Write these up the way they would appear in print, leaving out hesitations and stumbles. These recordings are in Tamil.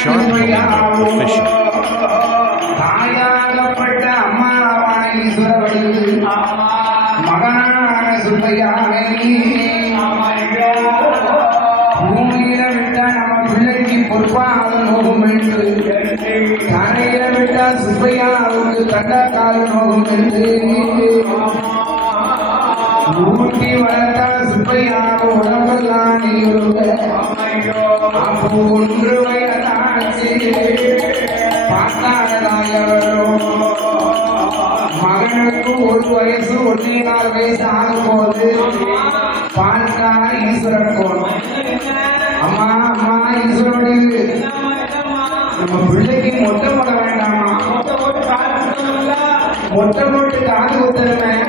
Sharp Calendar Official. தாயாகப்பட்ட அம்மாவான ஈஸ்வரவடி மகனான சுப்பையாவை பூமியில விட்டா நம்ம பிள்ளைக்கு பொறுப்பாக நோகும் என்று தரையில விட்டா சுப்பையாவுக்கு தண்டக்கால் நோகும் என்று ஊட்டி வளர்த்தா சுப்பையாக உடம்பெல்லாம் நீருங்க அப்போ 1 வயதாச்சு பார்த்தாரோ மகனுக்கு 1 வயசு 1.25 வயசு ஆகும்போது பார்த்தா ஈஸ்வரன் போனோம். அம்மா அம்மா ஈஸ்வரனுடைய நம்ம பிள்ளைக்கு மொட்டை போட வேண்டாமா? மொட்டை போட்டு காது ஊத்துறேன்.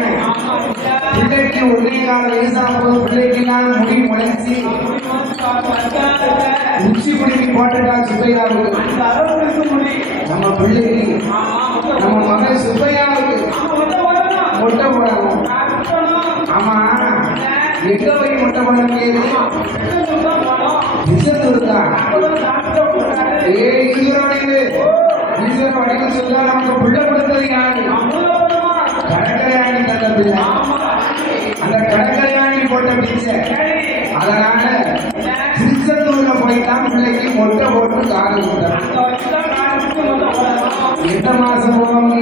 பிள்ளைக்கு 1.25 வயசு ஆகும்போது பிள்ளைக்கு நான் முடி முளைச்சி உச்சி குடிக்கு போட்டுட்டா சுப்பையாவுக்கு. நம்ம பிள்ளைக்கு நம்ம மகன் சுப்பையாவுக்கு மொட்டை போடணும். ஆமா, எங்க போய் மொட்டை போட முடியாது? விசத்துருக்கா ஈஸ்வர வடிவு சொல்ல நமக்கு பிள்ளை கொடுத்தது யாரு? கடற்கரையாணி தந்த பிள்ளை. அந்த கடற்கரையாணி போட்ட பிச்சை. அதனால திருச்செந்தூர்ல போய்தான் பிள்ளைக்கு மொட்டை போட்டு காது கொடுத்தாங்க. எந்த மாசம் போவாங்க?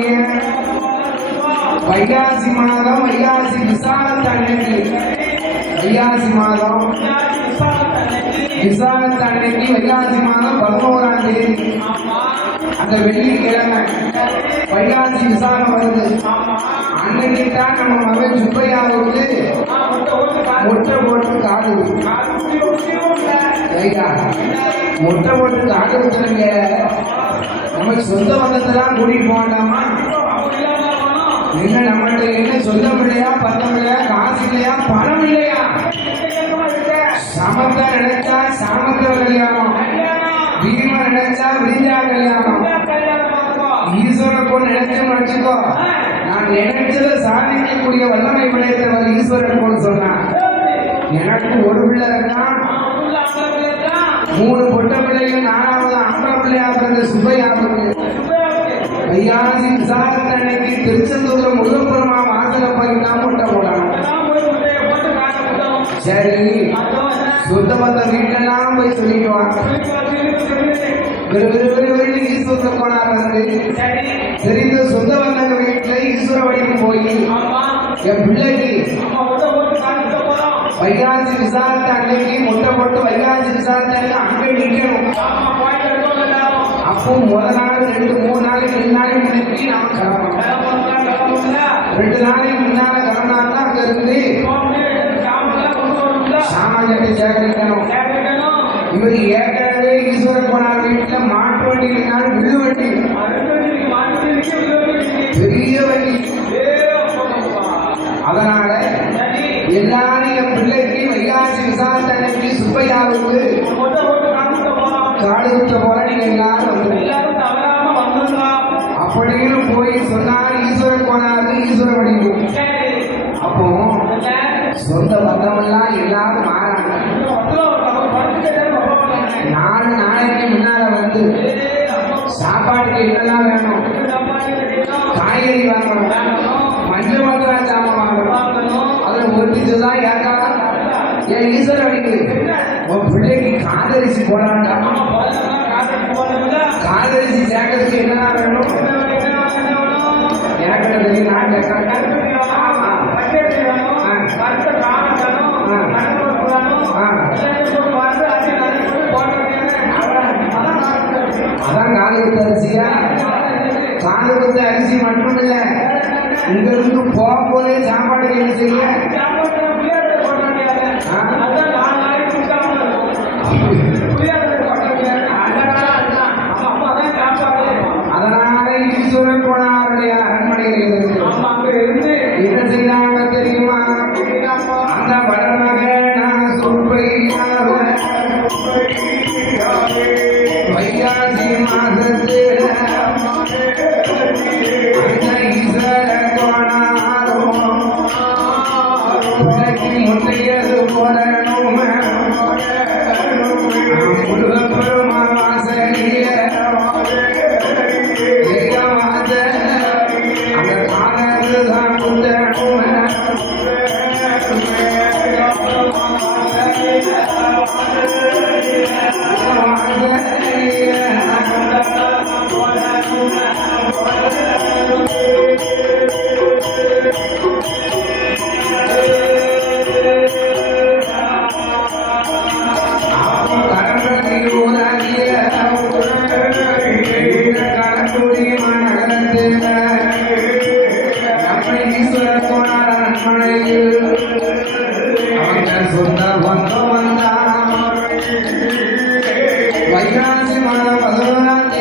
வைகாசி மாதம், வைகாசி விசாலத்தன்னைக்கு. வைகாசி மாதம் விசாலத்தன்னைக்கு வைகாசி மாதம் 11ஆம் தேதி அந்த வெள்ளிக்கிழமை வைகாசி விசாலம் வருது. அன்னைக்கு தான் நம்ம மகன் சுப்பையாவுக்கு மொட்டை போட்டு காது மொட்டை போட்டு காது ஊத்துறீங்க. நம்ம சொந்த பந்தத்தெல்லாம் கூட்டிட்டு போகண்டாமா? என்ன நம்மகிட்ட என்ன சொந்தம் இல்லையா, பந்தம் இல்லையா, காசு இல்லையா, பணம் இல்லையா? சமத்த நினைச்சா சாமத்திர கல்யாணம், பீமா நினைச்சா விரிஞ்சா கல்யாணம். ஈஸ்வரனை போல நினைச்சோம் வச்சுக்கோ, நான் நினைச்சதை சாதிக்கக்கூடிய வல்லமை படைத்தவர் ஈஸ்வரன் போல சொன்னான். எனக்கு 1 பிள்ளை இருக்கான், 3 பொட்ட பிள்ளைகள், 4வது ஆம்பளை பிள்ளையா பிறந்த சுப்பையாவுக்கு வைகாசி விசாலத்தன்னைக்கு திருச்செந்தூர்ல முருகப்பெருமா வாசல போயிட்டா மொட்டை போடணும். சரி, சொந்த பந்த வீட்டெல்லாம் போய் சொல்லிட்டு வாங்க. ஈஸ்வர போனார் வந்து தெரிந்த சொந்த பந்தங்க வீட்டுல ஈஸ்வர வடிவு போய் என் பிள்ளைக்கு வைகாசி விசாலத்தை அன்னைக்கு மொட்டை போட்டு வைகாசி விசாலத்தை அங்கே நிற்கணும். அப்போ 1 நாள் 2 3 நாளைக்கு 2 நாளைக்கு முன்னாடி நாம கிளம்பணும். 2 நாளைக்கு முன்னால கிளம்பினாலும் அங்க இருந்து சாமானியத்தை சேகரிக்கணும். இவர் ஏற்கனவே ஈஸ்வரன் போனார் வீட்டுல மாட்டு வண்டி வில்லு வண்டி, பெரிய வண்டி. அதனால எல்லாரும் என் பிள்ளைக்கு வைகாசி விசாலத்தன்னைக்கு சுப்பையாவுக்கு காடு குத்த போல நீங்க எல்லாரும் வந்து அப்படின்னு போய் சொன்னார். ஈஸ்வரன் போனாரு ஈஸ்வர வடிவு. அப்போ சொந்த பந்தமெல்லாம் எல்லாரும் மாறாங்க. 4 நாளைக்கு முன்னால வந்து சாப்பாடுக்கு என்னெல்லாம் வேணும்? காய்கறி வாங்கணும், மஞ்சள் மங்களா சாமான் வாங்கணும். அதில் ஒட்டிச்சுதான் ஏக்கா என் ஈஸ்வர வடிவு உன் பிள்ளைக்கு காதரிசி போடாண்டா. காதரிசி சேர்க்கறதுக்கு என்னெல்லாம் வேணும்? எனக்கு நான் அதான் காது குத்த அரிசியா? காது குத்த அரிசி மட்டும் இல்ல, இங்க இருந்து போகும்போதே சாப்பாடு என்ன செய்ய? அதனால ஈஸ்வரன் போனாருடைய அரண்மனையில் இருந்து என்ன செய்தாங்க தெரியுமா? அந்த வடமகன சுப்பையாவ வைகாசி மாதத்தில் ஈஸ்வரன் போனாரோ முட்டையது போடணும் முருகப்பெருமா வாசலிய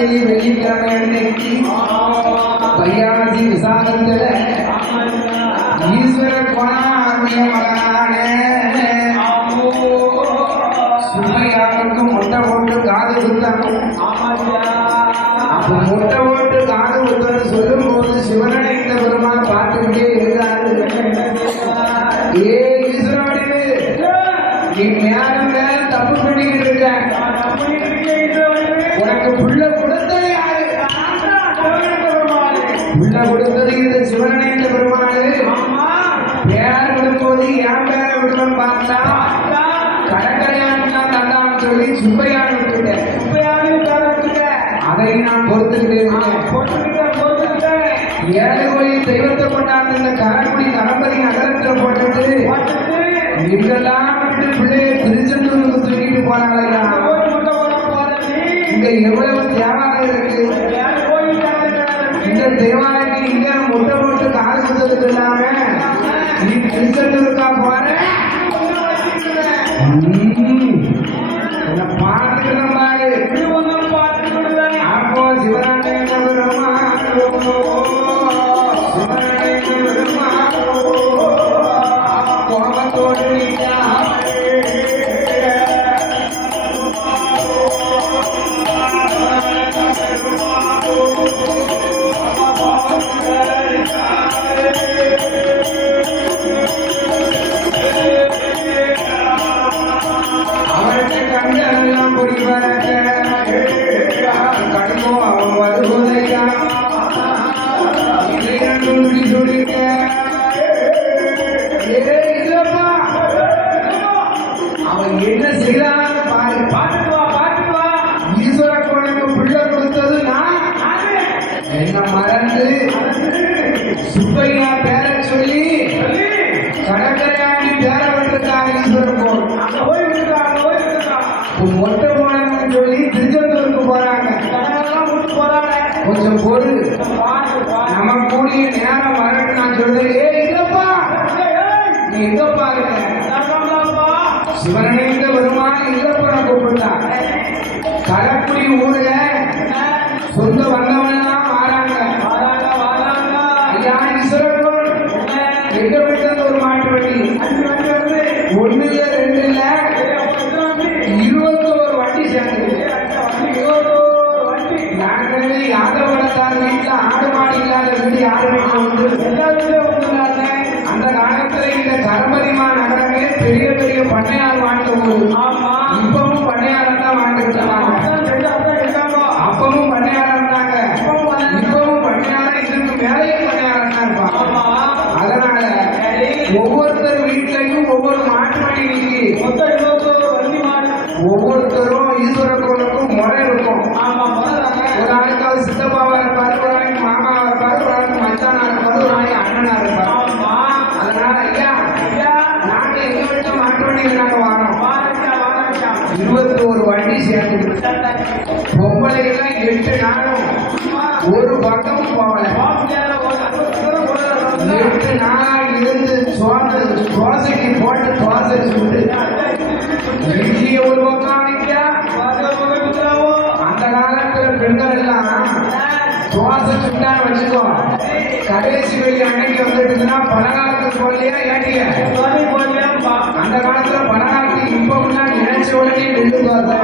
தேதி வெள்ளிக்கிழமை அன்னைக்கு வைகாசி விசாகத்துல ஈஸ்வர கோணாருடைய மகனான சுமையாருக்கு முட்டை போட்டு காது குத்தணும். அப்ப முட்டை போட்டு காது குத்தணும் சொல்லும் போது சிவனனை இந்த பெருமாள் பார்த்துக்கிட்டே இருக்காரு. ஏ ஈஸ்வரோடு நீ மேலும் மேலும் தப்பு பண்ணிக்கிட்டு இருக்க. உனக்கு புள்ள கொடுத்தது யாரு? புள்ள கொடுத்தது இந்த சிவனனை இந்த பெருமாள். பேர் விடும்போது என் பேரை விடுவேன் பார்த்தா கடற்கரையான்னு தந்தான்னு சொல்லி சுப்பையான்னு விட்டுட்டேன். அதை நான் பொறுத்துக்கிட்டேன். 7 கோயில் தெய்வத்தை கொண்டாந்து இந்த கரக்குடி கணபதி நகரத்தில் போட்டுட்டு இங்கெல்லாம் விட்டு பிள்ளைய திருச்செந்தூருக்கு தூக்கிட்டு போறாங்க. இங்க எவ்வளவு தேவாலயம் இருக்கு. இந்த தேவாலயத்துக்கு இங்க முட்டை போட்டு காசு கொடுத்ததுக்கு இல்லாம நீ திருச்செந்தூருக்கா போற பார்த்துக்கலாம் பாரு. அப்போ சிவராஜன் வருமா சிவராஜன் வருமா கோபத்தோடு அவருக்கு கண்டெல்லாம் பொறிவாக்க கடுமோ அவன் வருவதையா சொல்லிக்க இல்லப்பா அவன் என்ன செய்யறான்னு பாரு. பாத்துக்குவா ஈஸ்வர கோளுக்கு பிள்ளை கொடுத்தது நான் என்ன மறந்து சுப்பையா பேரை சொல்லி கடற்கரையாண்டி பேரை விட்டுருக்காங்க. ஈஸ்வர கோள் மொட்டை போனன்னு சொல்லி திருச்செந்தூருக்கு போறாங்க. கொஞ்சம் பொருள் நம்ம கூடிய நேரம் வரணும். நான் சொல்றேன் ஏ இல்லப்பா நீ எங்க பாருங்க சிவனே எங்க வருமானு இல்லப்பா கூப்பிட்டா. கரக்குடி ஊருல சொந்த வந்தவன்லாம் மாறாங்க. ஐயா ஈஸ்வரன் எங்க விட்டது ஒரு மாட்டு வண்டி 1 இல்ல 2 இல்ல 21 வண்டி சேர்ந்து. நாங்களே யாதவத்தார் வீட்டுல ஆடு மாடு இல்லாத வீடு யாருமே வந்து அந்த காலத்துல இந்த கரம்பரிமா நகரமே பெரிய பெரிய பண்ணையார் வாழ்ந்த ஊர். இப்பவும் பண்ணையாரம் தான் வாழ்ந்துட்டு அப்பவும் பண்ணையாரம் இருந்தாங்க. இப்பவும் பண்ணையாரம் இதுக்கு மேலேயும் பண்ணையாரம் தான் இருப்பான். அதனால ஒவ்வொருத்தர் வீட்லையும் ஒவ்வொரு மாட்டு வண்டி ஒவ்வொருத்தரும் ஈஸ்வர கோளுக்கும் முறை இருக்கும். ஒரு ஆளுக்காவது சித்தப்பாவா இருப்பாரு, ஒரு ஆளுக்கு மாமாவா இருப்பாரு, ஒரு ஆளுக்கு மச்சானா இருப்பாரு, ஒரு ஆளுக்கு அண்ணனா இருப்பாரு. அதனால ஐயா நாங்க எங்க வீட்டு மாட்டு வண்டியில் நாங்க வாரோம். 21 வண்டி சேர்ந்து பொம்பளை எல்லாம் 8 நாளும் ஒரு பக்கமும் போகல. 8 நாளா இருந்து தோசைக்கு போட்டு தோசை சுட்டு இட்லிய ஒரு பக்கம் வைக்கா. அந்த காலத்துல பெண்கள் எல்லாம் தோசை சுட்டான்னு வச்சுக்கோ கடைசி வெளி அன்னைக்கு வந்துட்டுன்னா பலகாலத்து போலியா ஏட்டிய அந்த காலத்துல பலகாலத்துக்கு இப்ப நினைச்ச உடனே நெல்லு தோசை.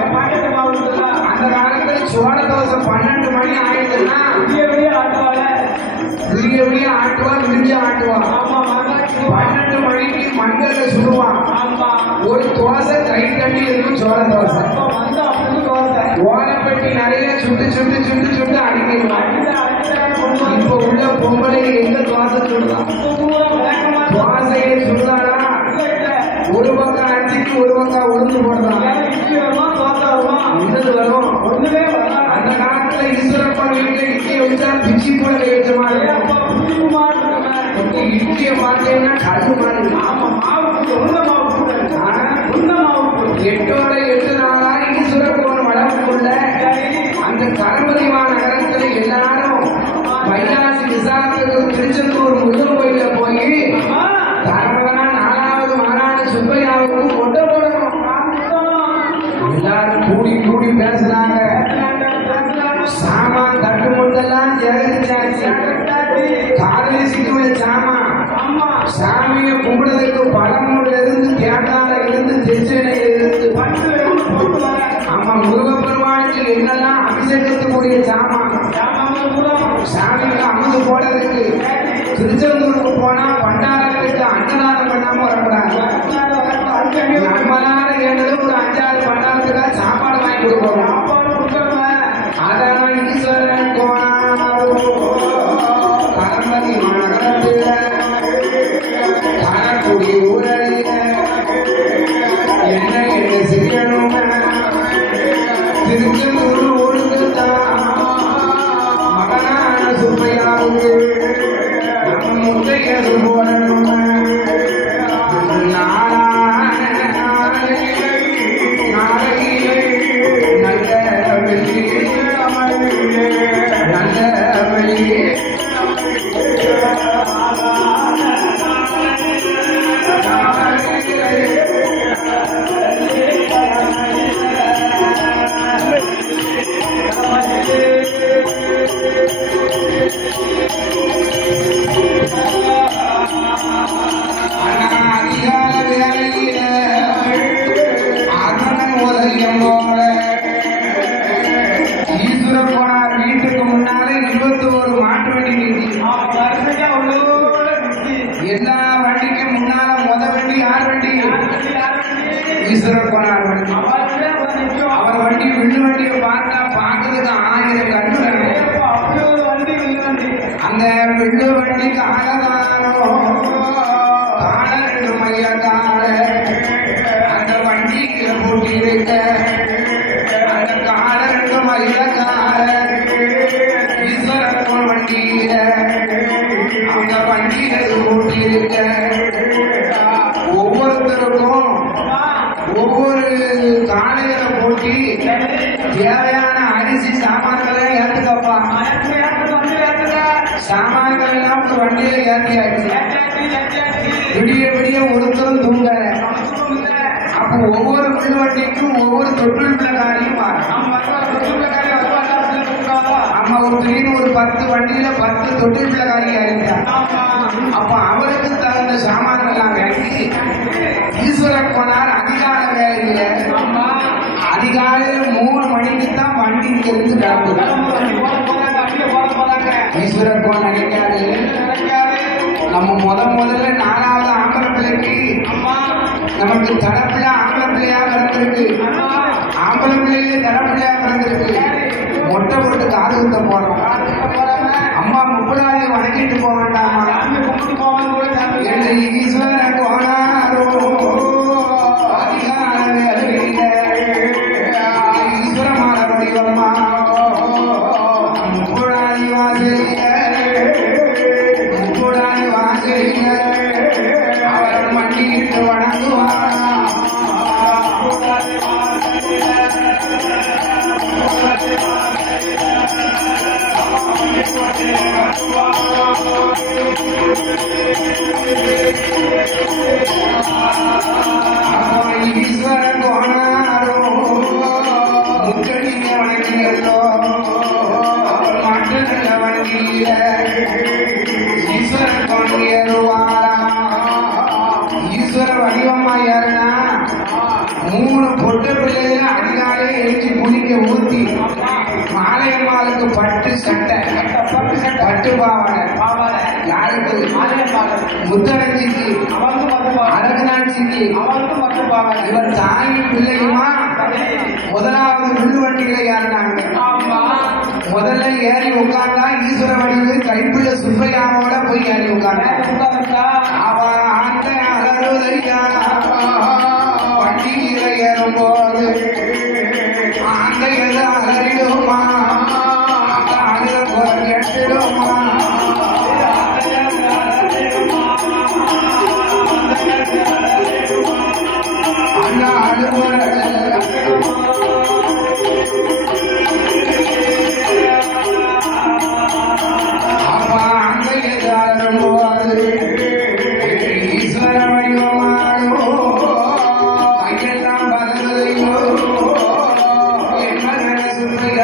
அந்த காலத்துல சோள தோசை 12 மணி ஆயிடுச்சுன்னா விடிய ஆட்டுவா விடிஞ்சு ஆட்டுவா. 12 மணிக்கு மண்கல்ல சுடுவான். ஒரு தோசை கை தண்ணி இருக்கும் சோள தோசை. ஓலப்பெட்டி நிறைய சுட்டு சுட்டு சுட்டு சுட்டு அடிக்கலாம். இப்ப உள்ள பொம்பளை எங்க தோசை சுடலாம்? தோசையை சுடுறாரா? ஒரு பக்கம் அரிசிக்கு ஒரு பக்கம் உளுந்து போடலாம். உளுந்து வரும். அந்த காலத்துல ஈஸ்வரப்பா வீட்டுல இட்லியை வச்சா பிச்சி போல வச்ச மாதிரி இட்லியை பார்த்தீங்கன்னா கரு மாதிரி 8 நாளா ஈஸ்வர கோள் வளர்ப்புள்ள அந்த கரம்பரிமா நகரத்துல எல்லாரும் வைகாசி விசாகத்துக்கு திருச்செந்தூர் முருகன் கோயில போய் தரமதனா 4வது மாநாடு சுப்பையாவுக்கு கொண்டு போடணும். எல்லாரும் கூடி கூடி பேசுறாங்க. சேர்க்கக்கூடிய சாமான் சாமிக்கு அமுது போடுறதுக்கு திருச்செந்தூருக்கு போனா பண்டாரத்துக்கு அன்னதானம் பண்ணாம வரக்கூடாது. நம்மளால ஏழுது ஒரு 5-6 பண்டாரத்துக்காக சாப்பாடு வாங்கி கொடுப்போம். அதான் ஈஸ்வரன் கரம்பதி மகரத்தில் காரக்குடி ஊரடிய என்ன என்ன செய்யணும் திருச்செந்தூர் ஒழுங்குதான் மகனான சுப்பையாவுக்கு நம்ம முத்தையது போடணும். வீட்டுக்கு முன்னாலே 21 மாட்டு வண்டி எல்லா வண்டிக்கும் முன்னால வண்டி யார் வண்டி? ஈஸ்வரர் போனார் வண்டி. அவர் வண்டி வில்லு வண்டியை பார்த்தா பார்க்கறதுக்கு 1000 கண்ணு அந்த வில்லு வண்டிக்கு ஆகதானோ கால 2 மைய கால அந்த வண்டிக்கு போட்டி இருக்க அந்த கால 2 மைய கால ஈஸ்வரர் போல் வண்டியில அந்த வண்டியில போட்டி இருக்க ஒவ்வொருத்தருக்கும் ஒவ்வொரு காலையில போட்டி தேவையான அரிசி சாமான்களை ஏற்றுக்கப்பா. சாமான்கள் எல்லாம் ஒரு வண்டியில ஏற்றியாச்சு. விடிய விடிய ஒருத்தரும் தூங்க. அப்ப ஒவ்வொரு மில் வண்டிக்கும் ஒவ்வொரு தொழில் பிள்ளைகாரியும் அம்மா ஒரு திடீர்னு ஒரு 10 வண்டியில 10 தொழில் பிள்ளைகாரி அறிந்தார். அப்ப அவருக்கு தகுந்த சாமான்கள் எல்லாம் வாங்கி ஈஸ்வரன் போனார். அதிகால வேலையில அதிகாலையில் 3 மணிக்கு தான் வண்டி இங்க இருந்து கிளம்புது. ஈஸ்வரன் போன நினைக்காது. நம்ம முதல்ல 4வது ஆம்பளை பிள்ளைக்கு நமக்கு தரப்பிள்ளை ஆம்பளை பிள்ளையா பிறந்திருக்கு. ஆம்பளை பிள்ளையே தரப்பிள்ளையா பிறந்திருக்கு. மொட்டை போட்டு காது குத்த போறோம். அம்மா 30 வணங்கிட்டு போக வேண்டாமா? ஈஸ்வரன் போனாரோ அதிகார வேலையில ஈஸ்வரமான வடிவம்மா 30 வாசையில அவர் மண்டிட்டு வணங்குவாரா. ஈஸ்வரன் போனாரோ முக்கடிங்க வணங்கியோ மட்டு நல்ல வணங்கிய ஈஸ்வரன் கொண்டியருவாரா. ஈஸ்வர வடிவமா யாருன்னா 3 பொட்டு பிள்ளைகள் அதிகாலே எழுச்சி குளிக்க ஊத்தி மாலையம்மாளுக்கு பட்டு சட்டை பட்டு பாவாடை யாருக்கு? முத்தரஞ்சிக்கு அழகுநாட்சிக்கு இவர் தாய் பிள்ளையுமா. முதலாவது வில்லு வண்டிகளை யாருனாங்க. முதல்ல ஏறி உட்கார்ந்தா ஈஸ்வர வடிவு கைப்பிள்ள சுப்பையாவோட போய் ஏறி உட்கார்ந்தா அவ அந்த அலறுதையா வண்டியில ஏறும்போது அந்த எது அலறிடுமா அந்த அழுத குரல் எட்டிடுமா. அந்த அழுகுற அப்பா அங்க எது அலறும்போது ஈஸ்வர வடிவமானோ கையெல்லாம் பகதையோ என்ன சுப்பையா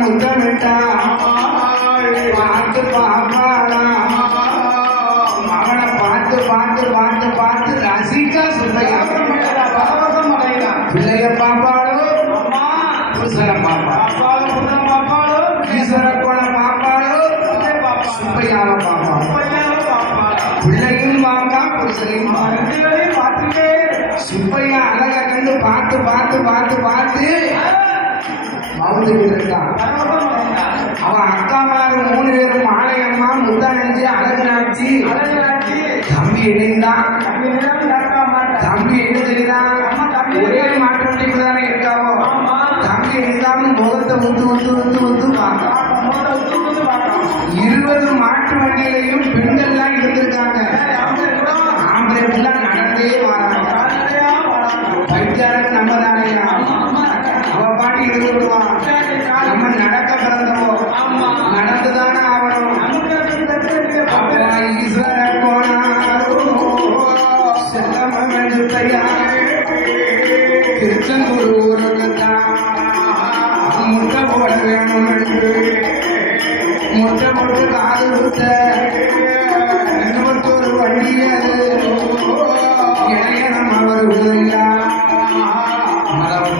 முத்தமிட்டா பார்த்து பாப்பாளா அவனை பார்த்து பார்த்து பார்த்து பார்த்து ரசிக்க சுப்பையா பிள்ளைய பாப்பாளோ புருஷன பாப்பாளோ ஈஸ்வர கோண பாப்பாளோ சுப்பையாவை பாப்பாளோ பிள்ளையும் பாக்கா புருஷனையும் பார்த்துட்டே சுப்பையா அழகா கண்டு பார்த்து பார்த்து பார்த்து பார்த்து மவுந்துகிட்டு இருக்கான். அவன் அக்காமாரு 3 பேரும் ஆலயம்மா முத்தானஞ்சி அழகுனாச்சி தம்பி இணைந்தான். தம்பி என்ன தெரியுதான் ஒரே மாற்றம் தானே இருக்காவோ தம்பி இணைந்தாலும் முகத்தை உத்து உத்து உத்து உத்து பார்த்தான். 20 மாட்டு வண்டியிலையும் பெண்கள்லாம் இருந்திருக்காங்க. ஆம்பளை பிள்ளை நடந்தே வராங்க. வைத்தியாரன் நம்ம தானையா அவ பாட்டி இருந்து விடுவான். நம்ம நடக்க பிறந்தவோ நடந்துதானே ஆகணும். ஈஸ்வர கோணாரோ செல்லமையா திருச்செந்தூர் ஊருக்கு தான் முட்டை போட வேணும் என்று முட்டை போட்டு காது கொடுத்த 21 வண்டிய இணைய நம்ம வருவதையா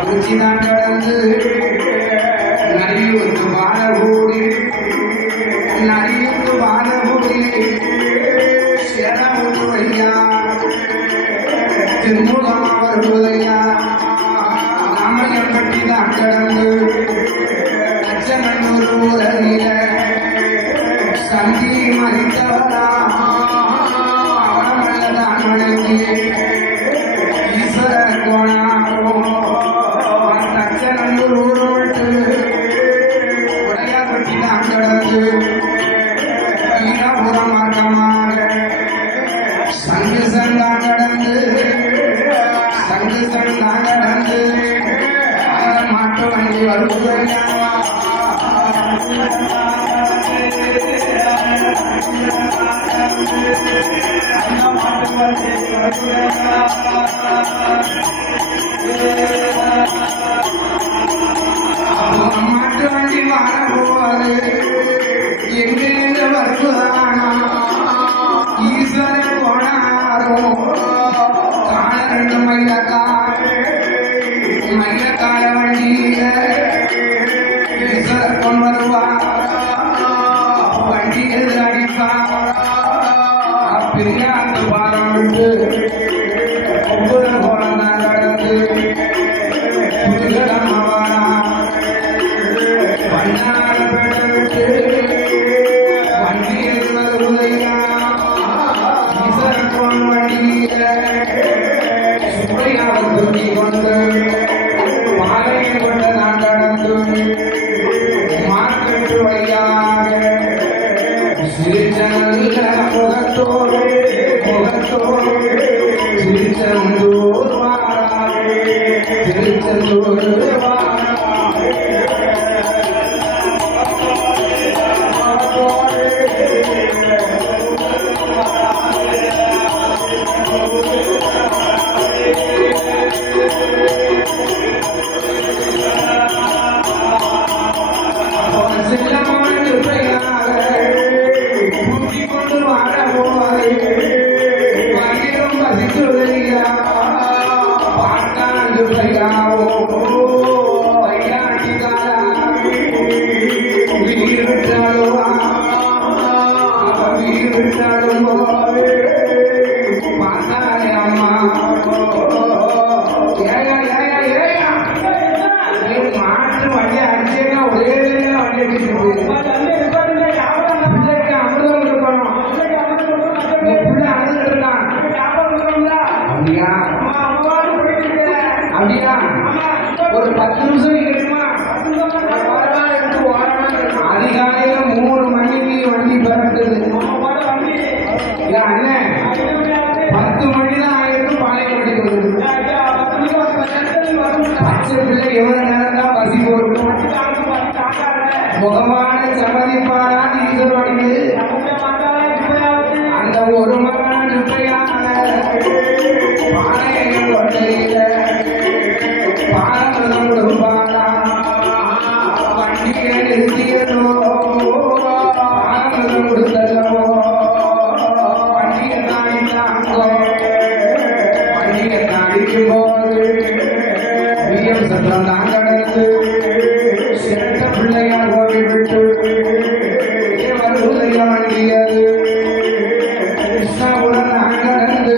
குறிச்சிதான் கடந்து நரியூத்து பாலகூடி நரியூத்து பாலகூடி சேரமுத்து ஐயா திருமுகமா வருவதையா ராமையப்பட்டி தான் கடந்து லட்சமண்ணூர் ஊரறிய சந்தி மறித்தவரா அவனமல்லதான் வணங்கி ஈஸ்வர கோணாரோ லட்சமண்ணூர் ஊரோட்டு உடையாப்பட்டி தான் கடந்து ஈராபுரம் மார்க்கமாக சங்கு சந்தா கடந்து சங்கு சந்தா கடந்து மாட்டு வண்டி வருவதையா மாட்டு வண்டி வாழ போவாரு எங்க வருவதானா ஈஸ்வர கோணாரோ கால 2 மயிலக்கால வண்டியில ஈஸ்வர பொன் வருவா வண்டி எதிரடிப்பா பெரிய அந்த பாரம் விட்டு ஒவ்வொரு கோணம் தான் கடந்து புதுகடமாவாரா பண்ணார பெண்ணை விட்டு வண்டி எதிர்வருவதையா ஈஸ்வர பொன் வண்டியில சுப்பையாவை தூக்கி கொண்டு பாலையை கொண்டு நான் கடந்து மார்க்கெட்டு வழியாக சிரிச்ச நல்ல முகத்தோடு திருச்செந்தூர் வாராவே திருச்செந்தூர் மாட்டு வண்டி அடிச்சேன்னா ஒரே வண்டி அடிச்சுட்டு அப்படியா ஒரு 10 நிமிஷம் இருக்குமா அதிகாலையில 3 மணிக்கு வண்டி பரட்டுது அண்ணன் 10 மணி தான் ஆயிருக்கு பாளையப்பட்டிக்கு வருது பச்சை பிள்ளை எவ்வளவு நேரம் தான் பசி போடும் முகமான சம்மதிப்பாடான் ஈஸ்வரனுக்கு அந்த ஒரு மகன சுப்பையான பாளையம் கொண்டையில பாலமிருதம் கொடுப்பாரா வண்டியை வண்டியை நிறுத்தியதோ ஆனந்தம் கொடுத்தல்லவோ வண்டியை தாண்டினாங்கோ வண்டியை தாண்டிக்கும் போது வீரம் சத்தம் தான் கடந்து சிறந்த பிள்ளையார் கோவில் விட்டு வருவதையா வண்டியது கிருஷ்ணாபுரம் நான் கடந்து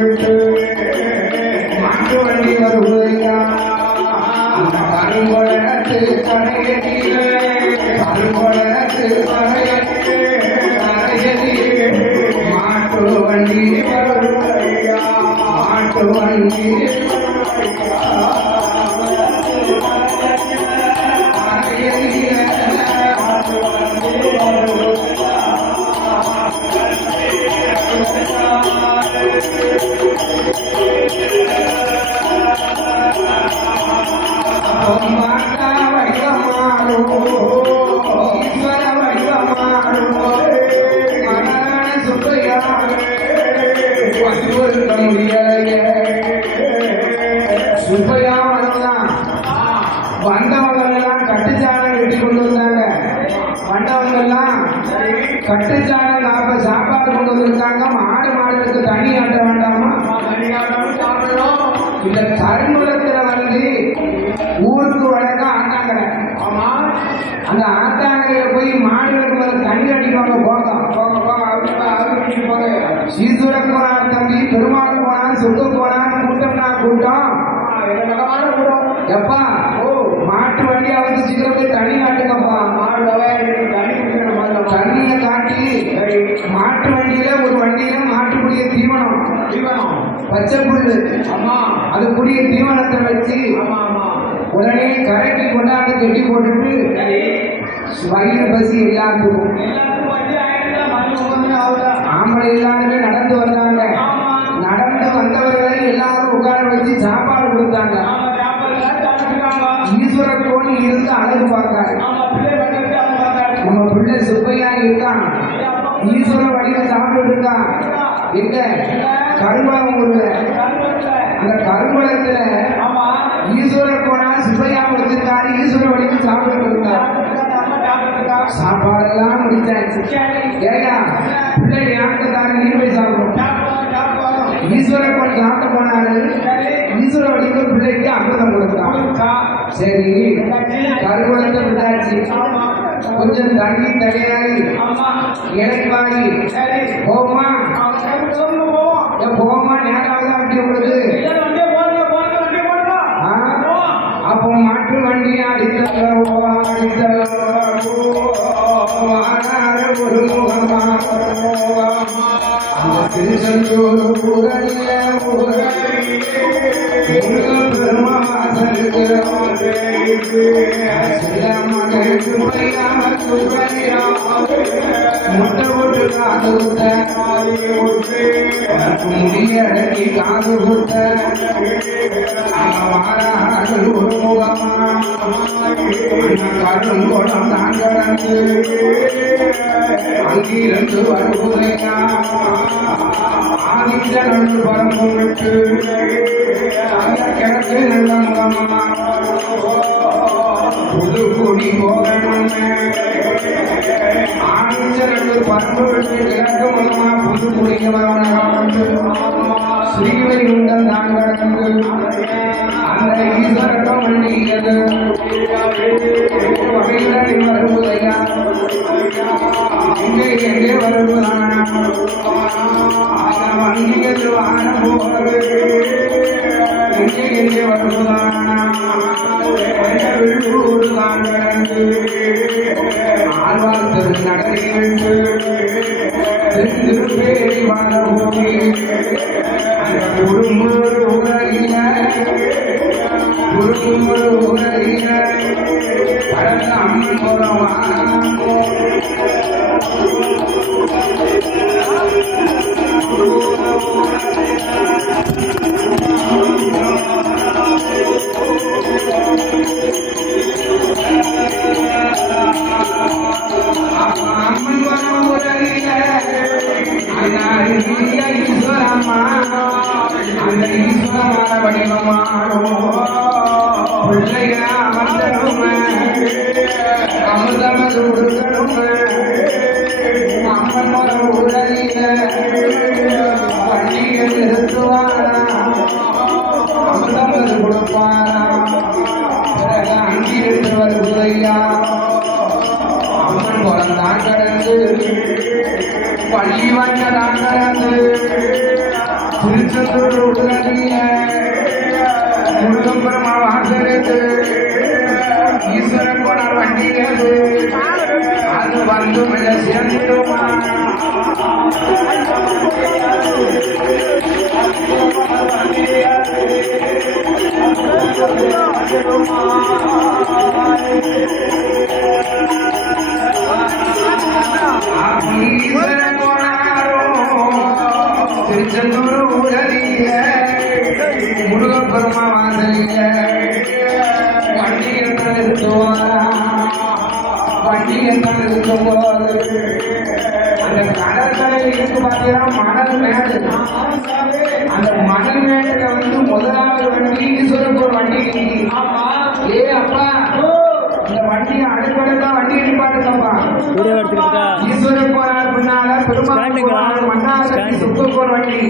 விட்டு மாட்டு வண்டி வருவதையா அந்த கருங்கொழத்து கரையதிலே கருங்கொழத்து கரையதிலே மாட்டு வண்டி வருவதையா மாட்டு வண்டி சுப்பையா வந்தவங்கெல்லாம் கட்டுச்சாரம் வெட்டி கொண்டு வந்தாங்க. வந்தவங்கெல்லாம் கட்டுச்சாரம் சாப்பாடு கொண்டு வந்திருக்காங்க. மாடுகளுக்கு தண்ணி ஆட்ட வேண்டாமா? இந்த கருங்குளத்துல வந்து ஊருக்கு வழக்கம் ஆட்டாங்கரை. அந்த ஆட்டாங்கரையில போய் மாடுகளுக்கு மேல தண்ணி அடிப்பாங்க. சீசுரம் போனார் தம்பி, பெருமாள் போனான், சொத்து போனான், கூட்டம்னா கூட்டம். எப்பா மாட்டு வண்டியா வந்து சீக்கிரம் தண்ணி காட்டுங்கப்பா. தண்ணியை காட்டி மாட்டு வண்டியில ஒரு வண்டியில மாட்டுக்குடிய தீவனம் பச்சை புல்லு அதுக்குரிய தீவனத்தை வச்சு உடனே கரைக்கு கொண்டாந்து கட்டி போட்டுட்டு வயிறு பசி எல்லாத்துக்கும் ஆம்பளை எல்லாருமே நடந்து வந்தாங்க. நடந்து வந்தவர்களை எல்லாரும் உட்கார வச்சு சாப்பாடு கொடுத்தாங்க. ஈஸ்வர கோணி இருந்து அழகு பார்த்தாரு. நம்ம பிள்ளை சுப்பையா இருக்கான், ஈஸ்வர வழியில சாப்பிட்டு இருக்கான். எங்க கருங்குளம் ஊர்ல, அந்த கருங்குளத்துல ஈஸ்வர கோணா சுப்பையா வச்சிருக்காரு. ஈஸ்வர வழிக்கு சாப்பிட்டு இருந்தார். சாப்பாடெல்லாம் முடிச்சாச்சு. ஏயா பிள்ளை யாருக்கு தாங்க, நீ போய் சாப்பிடும். ஈஸ்வர கோணம் சாப்பிட்டு போனாரு. ஈஸ்வர வழிக்கு பிள்ளைக்கு அமிர்தம் கொடுத்தான். சரி கருங்குளத்தை விட்டாச்சு. கொஞ்சம் தண்ணி தடையாகி இலைப்பாகி போமா போமா நேராக வண்டி உங்களுக்கு. அப்போ மாட்டு வண்டி அடித்தோ ஒரு முகமா திருச்செந்தூர் ஊரல்ல பெருமாசனுக்கு முட்டை போட்டு காது விட்ட முடியடக்கி காது விட்ட வாரார்கள் ஒரு முகமா கரும் குளம் தான் கடந்து அங்கிருந்து வருவதையா ஆதிச்சனு பரம்பு விட்டு அந்த கிழக்கு நல்ல முகமா புதுக்குடி போகணும். ஆதிச்சனு பரம்பு விட்டு கிழக்கு முகமா புதுக்குடிக்கு வரவணம் ஸ்ரீவைகுண்டம் தான் கடந்து அந்த ஈஸ்வரக்கம் வண்டியது வகையில் வருவதையா எங்கே எங்கே வருவதான வண்டியது வான போவது எங்கே எங்கே வருவதான விழுவூர் தான் கடந்து ஆழ்வார் திருநகரை விட்டு திருப்பேரி வாழ போகி குடும்பொரு உலகின குடும்பொரு உலகின பழந்த அம்மன் போறவா அம்மன் போறவ உலகின ஈஸ்வரம்மா அந்த ஈஸ்வரமான வடிவமானோ பிள்ளைய அமர்ந்த அமுதமது உருகணும் அம்மன் மர உடலில வண்டியை நிறுத்துவாரா அமுதமது கொடுப்பாரா பிறகு அங்கி எடுத்து வருவதையா அம்மன் குளம் கடந்து பள்ளி வந்தான் கடந்து திருச்செந்தூர் உடலிய முருகம்பெருமா வாசலுக்கு ஈஸ்வரன் போனார் வண்டியது அது வந்து மிக சேர்ந்துடுமா ஈஸ்வரன் போனாரோ திருச்செந்தூர் உடலிய முருகப்பெருமா வாசலிய வண்டியை நிறுத்துவாரா வண்டியை நிறுத்தும்போது அந்த கடற்கரையில் இருக்கு பார்த்தீங்கன்னா மணல் மேடு அந்த மணல் மேடுல வந்து முதலாவது வண்டி ஈஸ்வரப்பூர் வண்டி ஏ அப்பா இந்த வண்டியை அடுப்படத்தான் வண்டியை நிப்பாட்டுங்கப்பா ஈஸ்வரன் போனார் பின்னால பெருமாள் போனார் மன்னாசக்தி சுத்தப்போர் வண்டி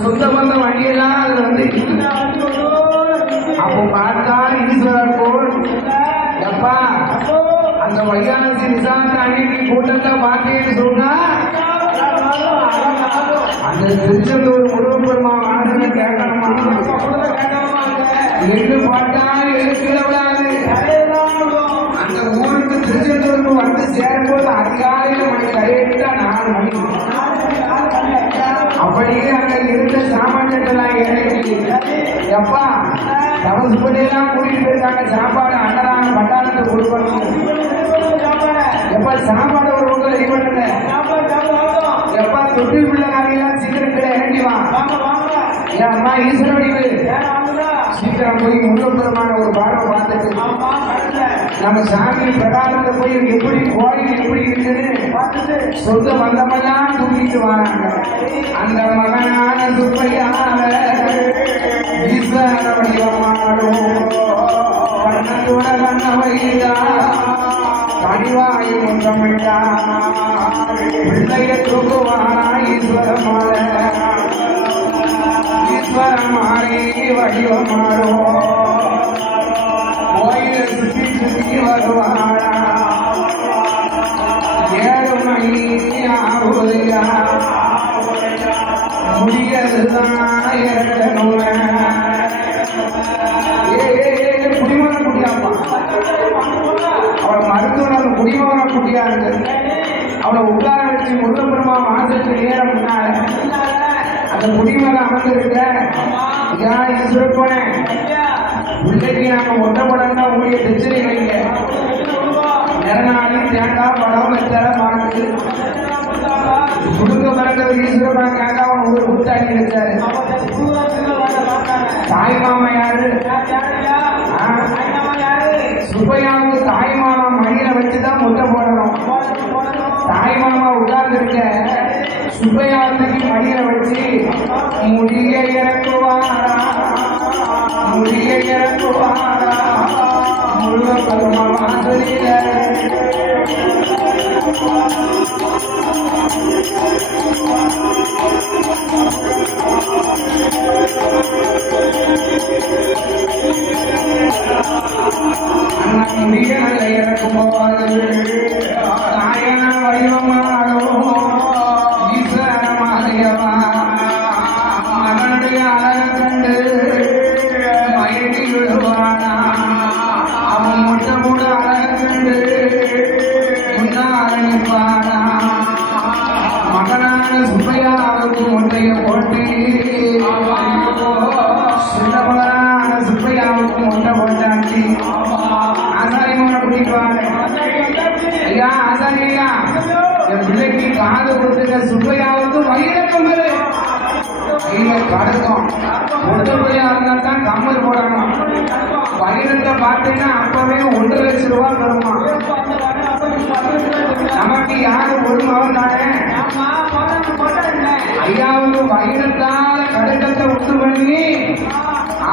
சொந்த பந்த வண்டியெல்லாம் அதுல வந்து அப்போ பார்த்தா ஈஸ்வரன் போல் எப்பா அந்த வைகாசி நிசாந்த அன்னைக்கு கூட்டத்தை பார்த்தேன்னு சொன்னா அந்த திருச்செந்தூர் முருகப்பெருமா வாசனை கேட்கணுமா எள்ளு பாட்டா எழுத்துல விடாது அந்த ஊருக்கு திருச்செந்தூருக்கு வந்து சேரும்போது அதிகாலையில மணி கையெழுத்தா 4 மணி அப்படியே அங்க இருந்த சாமான்யெல்லாம் இறங்கி எப்பா தவசு பண்ணியெல்லாம் கூட்டிட்டு போயிருக்காங்க சாப்பாடு அன்னதானம் பட்டாளத்தை கொடுக்கணும் எப்ப சாப்பாடு ஒரு ஊர்ல ரெடி பண்ணுங்க எப்பா தொட்டி பிள்ளை காரியெல்லாம் சீக்கிரம் கீழே இறங்கி வா என் அம்மா ஈஸ்வரடிவு சீக்கிரம் போய் முருகப்பெருமான ஒரு பாடம் பார்த்துட்டு நம்ம சாமி பிரகாரத்தை போய் எப்படி கோயில் எப்படி இருக்குன்னு பார்த்துட்டு சொந்த பந்தமெல்லாம் தூக்கிட்டு வராங்க அந்த மகனான சுப்பையால ஈஸ்வர வடிவமாடும் கண்ணத்தோட கண்ண வைதா கடிவாயு முத்தமிட்டா பிள்ளைய தூக்குவாரா ஈஸ்வரமால ஈஸ்வரமாரி வடிவமாடும் கோயிலை சுற்றி சுற்றி வருவாரா 7 மணி ஆகுதையா முடியதுதான் இறக்கணும் குடிமகன குடியாப்பா அவளை மருத்துவர் குடிமகன குடியா இருக்கு அவளை உட்கார வச்சு முருகப்பெருமா மாசத்துக்கு ஏற முன்னால அந்த குடிமகன் அமர்ந்திருக்க யார் ஈஸ்வரப்போனே பிள்ளைக்கு நாம ஒட்டப்படா உடைய பிரச்சனை வைங்க நிறநாளி தேங்காய் பழம் வெத்தலை மாட்டு குடும்ப பிறந்தவர் ஈஸ்வரப்பன கேட்காம ஒரு கூட்டாளி வச்சாரு தாய் மாமா யாரு சுப்பையாவுக்கு தாய் மாமா மடியில வச்சுதான் முட்டை போடணும் தாய் மாமா உட்கார்ந்து இருக்க சுப்பையாவுக்கு மடியில வச்சு முடிய இறக்குவாரா முடிய இறக்குவாரா முருகப்பெருமா வாசலில முடிய நல்ல இறக்கும்போது நாயன வடிவமானோ ஈஸ்வர மாதேவா மகனுடைய அழக கண்டு மயங்கி விடுவானா அவன் முட்டை கூட அழக கண்டு முன்னால நிற்பானா மகனான சுப்பையாவுக்கு முட்டைய போட்டு சின்ன மகனான சுப்பையாவுக்கு முட்டை போட்டாச்சு ஆசாரி மகனை பிடிப்பாங்க ஐயா ஆசாரி ஐயா என் பிள்ளைக்கு காது கொடுத்துக்க சுப்பையாவுக்கு வயிறக்கம் கடுக்கும் பொட்டு பிள்ளையா இருந்தா தான் கம்மல் போடணும் வயிறத்தை பார்த்தீங்கன்னா அப்பவே 1.5 லட்சம் ரூபாய் வருமா நமக்கு யாரு ஒரு மகன் தானே ஐயாவுக்கு வயிறத்தால கடுக்கத்தை உண்டு பண்ணி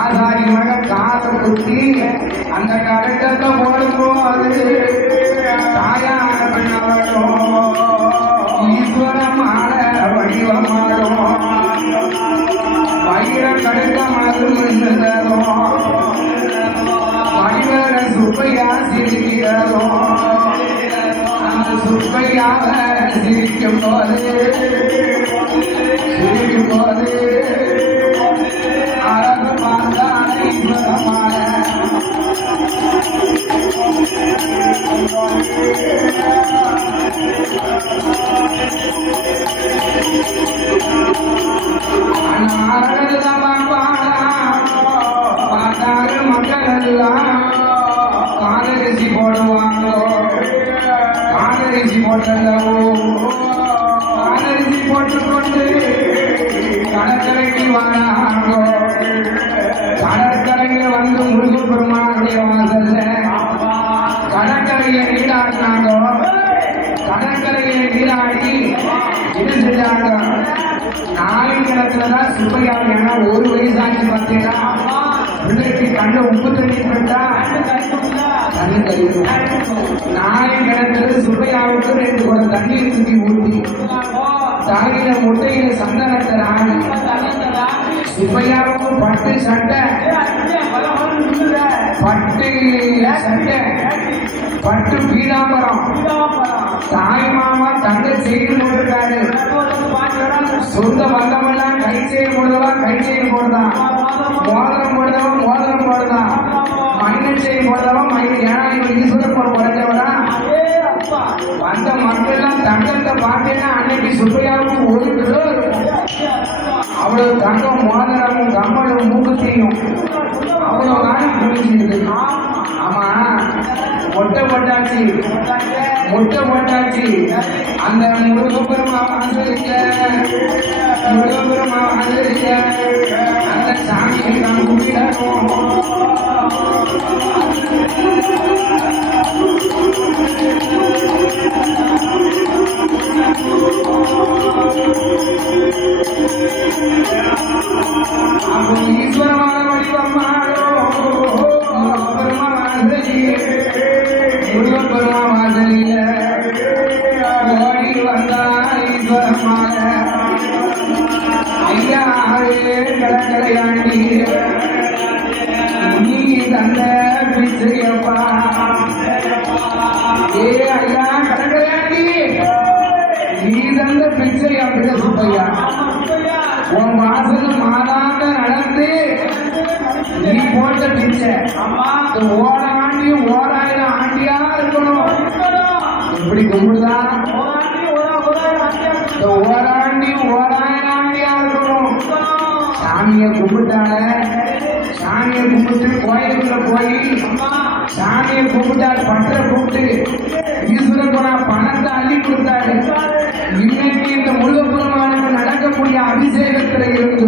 ஆசாரி மகன் காதை குத்தி அந்த கடுக்கத்தை போடும்போது மின்னுதோ மணிவர சுப்பையா சிரிக்கிறதோ அந்த சுப்பையாவ சிரிக்கும் போது அழகு பார்த்தான ஈஸ்வரமான பார்த்தாரு மக்கள் எல்லாம் காதரிசி போடுவாங்க காதரிசி போட்டல்லவோ காதரிசி போட்டுக்கொண்டு கடற்கரைக்கு வராங்கோ கடற்கரையில வந்து முருகப்பெருமானுடைய வாசல்ல கடற்கரையில நீராடினாங்கோ கடற்கரையில நீராடி என்ன செஞ்சாங்க நாளைக்கிழத்துலதான் சுப்பையாவியான ஒரு வயசாச்சு பார்த்தீங்கன்னா பிள்ளைக்கு கண்ணு உப்பு தண்ணி போட்டா தண்ணி கழிக்கும் நாளைக்கிழத்துல சுப்பையாவுக்கு 2 குடம் தண்ணீர் தூக்கி ஊற்றி தலையில முட்டையில சந்தனத்தை ராணி சுப்பையாவுக்கும் பட்டு சட்டை பட்டு பீதாம்பரம் தாய் மாமா தங்க செய்து போட்டிருக்காரு சொந்த பந்தமெல்லாம் கை செய்ய போடுதவா கை செய்ய போடுதான் மோதிரம் போடுதவா மோதிரம் போடுதான் மண்ணை செய்ய போடுதவா மண்ணு ஏன்னா இவன் ஈஸ்வரப்போட குறைஞ்சவரா வந்த மக்கள்லாம் தங்கத்தை பார்த்தேன்னா அன்னைக்கு சுப்பையாவுக்கு 1 கிலோ இருக்கும் அவ்வளவு தங்கம் மோதிரமும் கம்மலும் மூக்குத்தையும் அவ்வளவு நாளும் புரிஞ்சிருக்கு ஆமா மொட்டை போட்டாச்சு அந்த முருகப்பெருமா வாசலிக்க அந்த சாமியை நாம் கும்பிடணும் அப்போ ஈஸ்வரமான வடிவம் மாறோ முருகப்பெருமா வாசலில ஓடி வந்தா ஈஸ்வரமான ஐயா கடற்கரையாண்டி நீ தந்த பிச்சையப்பா ஏ ஐயா கடற்கரையாண்டி நீ தந்த பிச்சை அப்படிங்க சுப்பையா உன் வாசல் மாதாந்த நடந்து நீ போட்ட பிச்சை ஓராண்டி ஓராயிரம் ஆண்டியா இருக்கணும் எப்படி கும்பிடுதா ஓராண்டி ஓராயிரம் ஆண்டியா இருக்கணும் சாமியை கும்பிட்டால சாமியை கும்பிட்டு கோயிலுக்குள்ள போய் சாமியை கும்பிட்டாரு பட்டரை கூப்பிட்டு ஈஸ்வரன் போனா பணத்தை அள்ளி கொடுத்தாரு இன்னைக்கு இந்த முருகப்பெருமானுக்கு நடக்கக்கூடிய அபிஷேகத்துல இருந்து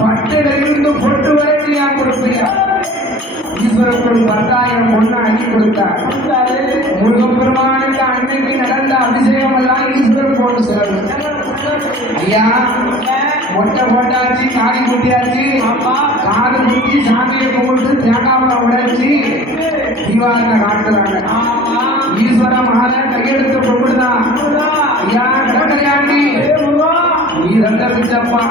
பட்டில இருந்து பொட்டு வரைக்கும் ஏன் கொடுப்பீங்க ஈஸ்வரனுக்கு 10,000 பொண்ணு அள்ளி கொடுத்தார் முருகப்பெருமானுக்கு அன்னைக்கு நடந்த அபிஷேகம் எல்லாம் ஈஸ்வரன் போட்டு செலவு ஐயா மொட்டை போட்டாச்சு காதி குட்டியாச்சு காது குட்டி சாமியை கும்பிட்டு தேங்காவளை உடைச்சி தீபாவளி காட்டுறாங்க ஈஸ்வர மகால கையெடுத்து கும்பிடுதான் ஐயா கடற்கரையாண்டி நீ தந்த பிச்சப்பா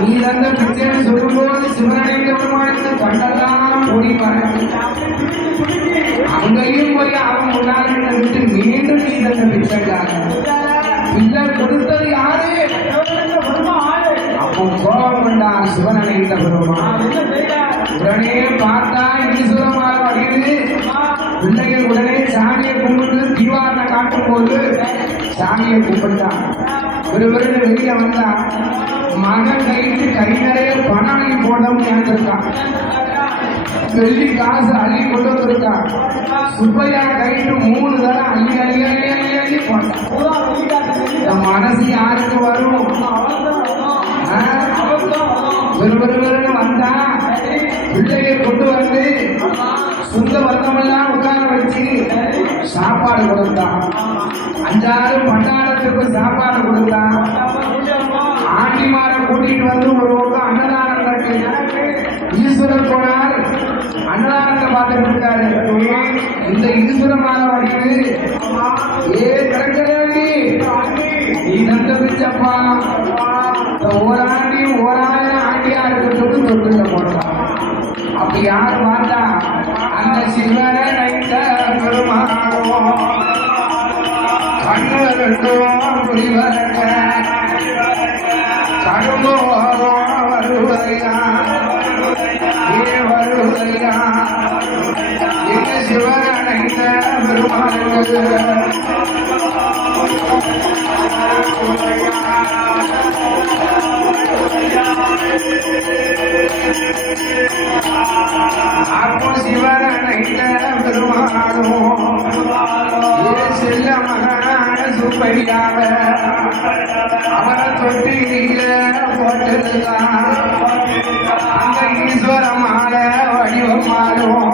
நீ தந்த பிச்சைன்னு சொல்லும்போது சிவனடைந்த பெருமானுக்கு கண்டெல்லாம் ஓடி பாருங்க அங்கேயும் போய் அவன் முன்னாடி விட்டு மீண்டும் நீ தந்த பிச்சைக்காக பிள்ளை கொடுத்தது யாரு அப்போ கோபம் கொண்டான் சிவனடைந்த பெருமான் உடனே பார்த்தா ஈஸ்வரமாக வடிவு பிள்ளைகள் உடனே சாமியை கும்பிட்டு தீவாரணை காட்டும் போது சாமியை கும்பிட்டான் ஒருவருக்கு வெளியே வந்தான் மகன் கைட்டு கை நிறைய பணம் அள்ளி போடவும் இருக்கான் வெள்ளி காசு அள்ளி கொண்டு வந்திருக்கான் சுப்பையா கைட்டு 3 தடவை அள்ளி அள்ளி அள்ளி அள்ளி அள்ளி போட்டான் மனசு யாருக்கு வரும் ஒருவருவருன்னு வந்தா பிள்ளையை கொண்டு வந்து சொந்த வந்தமெல்லாம் உட்கார வச்சு சாப்பாடு கொடுத்தான் 5-6 பண்டாரத்துக்கு சாப்பாடு கொடுத்தான் ஆண்டிமாரை கூட்டிட்டு வந்து ஒரு பக்கம் அன்னதானம் நடக்கு ஈஸ்வரன் போனார் அன்னதானத்தை பார்த்துட்டு இருக்காரு இந்த ஈஸ்வரமான வடிவு ஏ கிடக்கிறாண்டி நீ தந்த பிச்சப்பா ஓராண்டி ஓராயிரம் ஆண்டியா இருக்கட்டும் பெருமாளும் கண்ணுகளுக்கும் புரிவரங்க கடும்போகம் வருவதையா வருவதையா இந்த சிவனைந்த பெருமாளுக்கு அப்போ சிவனைந்த பெருமாளும் செல்ல மகனான சுப்பையாவ அவரை தொட்டியில போட்டுதான் அந்த ஈஸ்வரமால வடிவமாலும்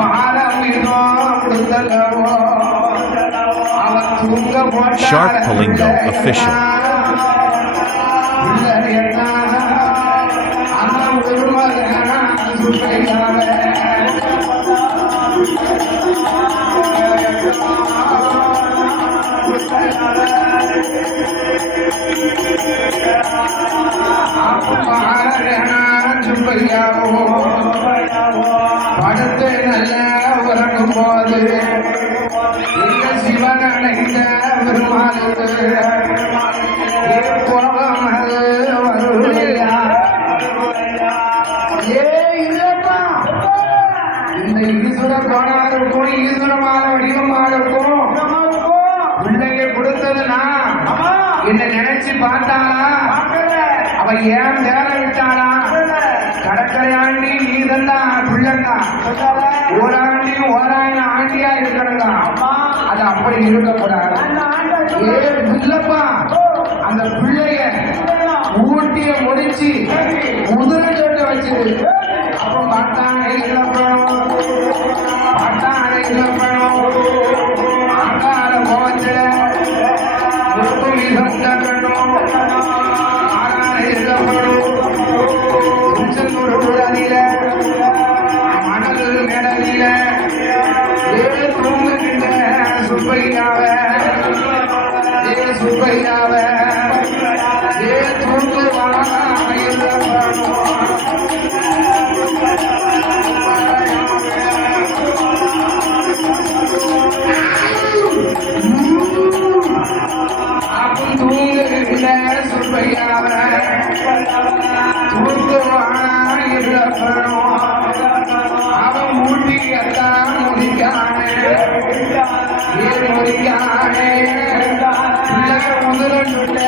பாரமிகம் கொடுத்தல்லவோ அவர் தூங்க போட்ட Shark Palingo Official. அந்த ஒரு மகனான சுப்பையாவ படத்தை நல்ல உறங்கும் போது இந்த சிவனடைந்த பெருமாளுக்கு கோபம் அது வருவதையா இந்த ஈஸ்வர கோணாருக்கும் ஈஸ்வரமான வடிவமாருக்கும் பிள்ளைய கொடுத்ததுனா என்ன நினைச்சு பார்த்தாளா அவ ஏன் வேற விட்டாளா கடற்கரையாண்டி நீதந்தான் பிள்ளைதான் ஓராண்டியும் ஓராயிரம் ஆண்டியா இருக்கணுங்க அது அப்படி இருக்கக்கூடாது இல்லப்பா அந்த பிள்ளைய ஊட்டிய முடிச்சு முதல சொட்ட வச்சுது அப்ப பார்த்தானே இழப்பணும் பார்த்தானே இழப்பணும் ஆகார போச்ச வீசம் ஆகார இழப்பணும் மணல் மேடலில தூங்குகின்ற சுப்பையாவ சுப்பையாவ தூங்குவான அப்படி தூங்குகின்ற சுப்பையாவ அவன் மூட்டியத்தான் முடிக்கானே முடிக்கானே முதல் சொல்ல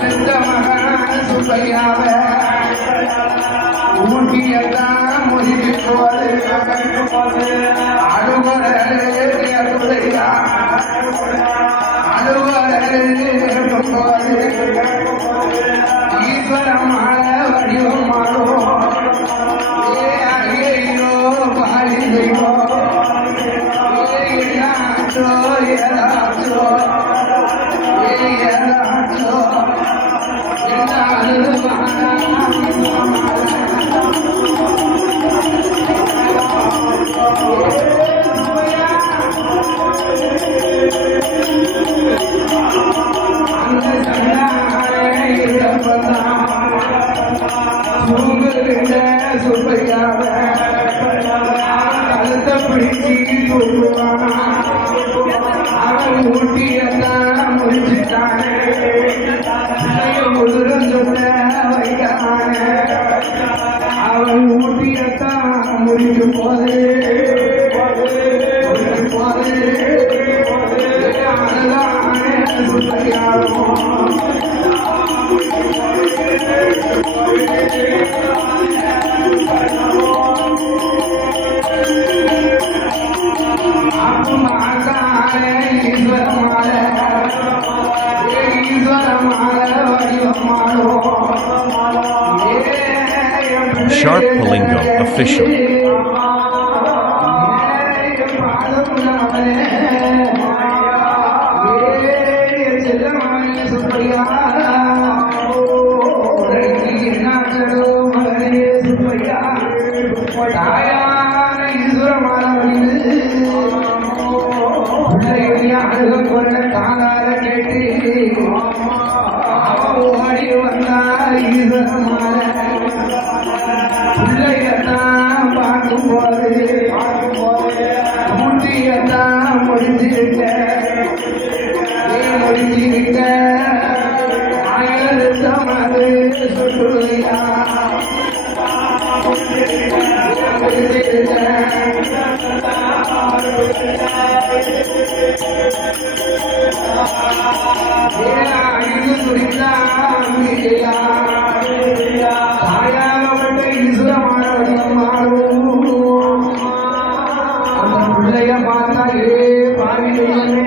பெந்த மகனான சுப்பையாவ ஊட்டியத்தான் முடிவு போது ஈஸ்வரமான வடிவம் மாறும் ஐயோ பாலி தெய்வம் ஏதாச்சோ ஏதாச்சோ ஏதாச்சோ சுப்பையாவ கழுத்தை பிடிச்சி தூக்குவானா அவன் ஊட்டியெல்லாம் முடிச்சுட்டானே முதலும் சொல்ல வைக்கான அவன் ஊட்டியத்தான் முடிக்கும் போது சுப்பையாவும் Shark Palingo Official. அழுக சொல்லுயா தாயாகப்பட்ட ஈஸ்வரமான வடிவம் மாறும் அந்த பிள்ளைய பார்த்தா பாவி தெய்வமே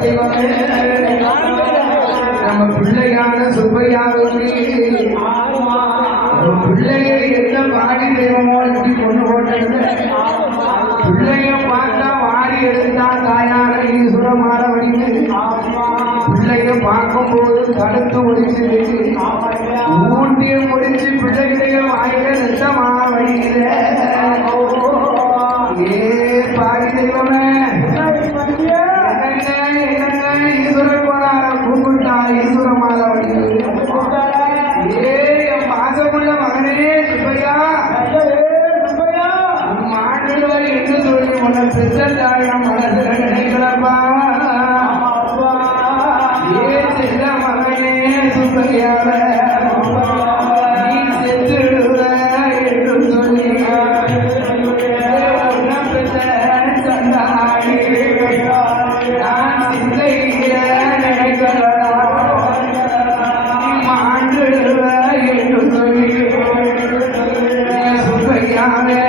தெய்வமே நம்ம பிள்ளையான சுப்பையாவுக்கு பிள்ளைய எந்த பாடி தெய்வமோ இப்படி கொண்டு போட்டது பிள்ளைய பார்த்தா வாரி எடுத்தா தாயான ஈஸ்வரமான வடிவு பிள்ளைய பார்க்கும்போது தடுத்து முடிச்சு ஊட்டிய முடிச்சு பிள்ளைகளைய வாயில ரத்தமா வழியில பாடி தெய்வமே ஈஸ்வரன் போனார கூப்பிட்டா ஈஸ்வரமான வழியில் என் பாசமுள்ள மகனே சுப்பையா மாட்டுவாய் என்று சொல்லி உன்னை பெற்றாய் மனசுல நினைக்கிறப்பா செல்ல மகனே சுப்பையாவ நீ செத்துடுவ என்று சொல்லி சந்தாடி நான் சிந்தையில நினைக்கிறடா நீ மாண்டுடுவ என்று சொல்லி சுப்பையாவே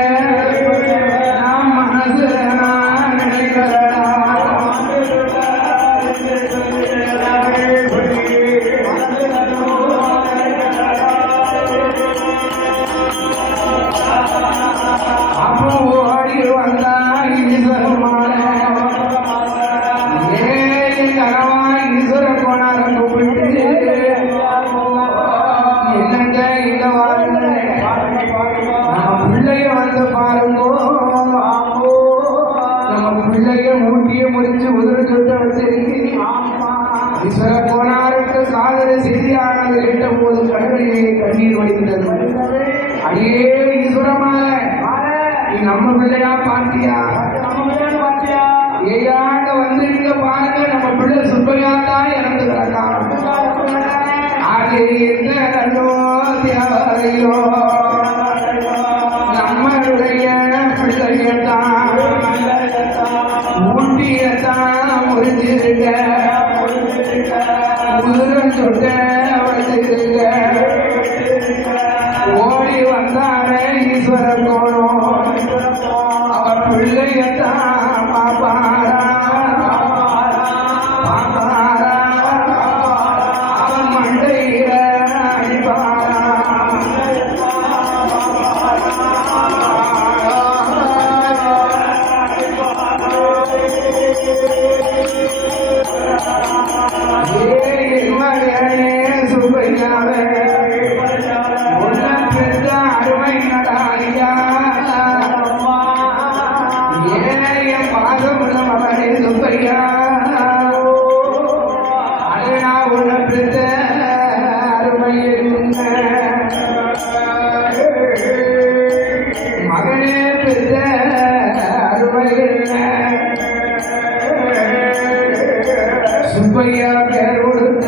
நான் மனசுல நான் நினைக்கிறடா அப்போ ஓடி வந்தா ஈஸ்வரமான கனவா ஈஸ்வர கோணார கூப்பிட்டு என்னங்க இங்க வாருங்க நம்ம பிள்ளைய வந்து பாருங்கோ நம்ம பிள்ளைய மூட்டிய முடிச்சு உதிர சுட்ட வச்சிருக்கு ஈஸ்வர கோணாருக்கு காதல செய்தியானது கேட்ட போது கண்களிலே கண்ணீர் வடிந்தது அடியே ஈஸ்வரமான நீ நம்ம பிள்ளையா பாத்தியா ஏயாண்ட வந்து இங்க பாருங்க நம்ம பிள்ளை சுப்பையா தான் இறந்து கிடக்கா அது என்னோ தியாகையோ நம்மளுடைய பிள்ளையத்தான் ஊட்டியத்தான் முடிஞ்சிருக்க உதிரம் சொட்ட வச்சிருக்க ஓடி வந்தாரே ஈஸ்வர கோணம் அவர் பிள்ளையத்தான் பாப்பாரா பாப்பாரா அவன் மண்டையில அடிப்பாரா சுப்பையாவே அருமை நடாரியா ஏனைய பாதமுள்ள மகனே சுப்பையா அழகா உள்ள பெற்ற அருமை மகனே பெற்ற அருமை சுப்பையா பேர் கொடுத்த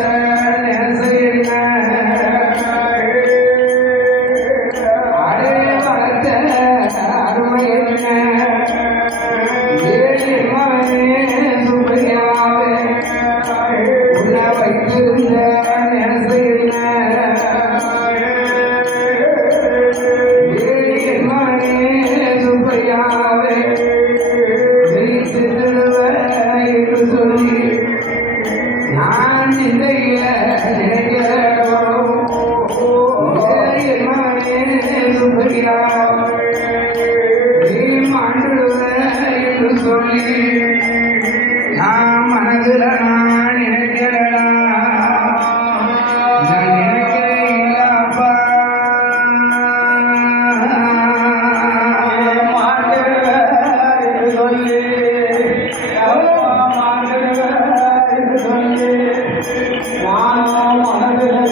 நான் மனதுல நான் நினைக்கிறேன் இல்லப்பா சொல்லி சொல்லி நானும் மனதுல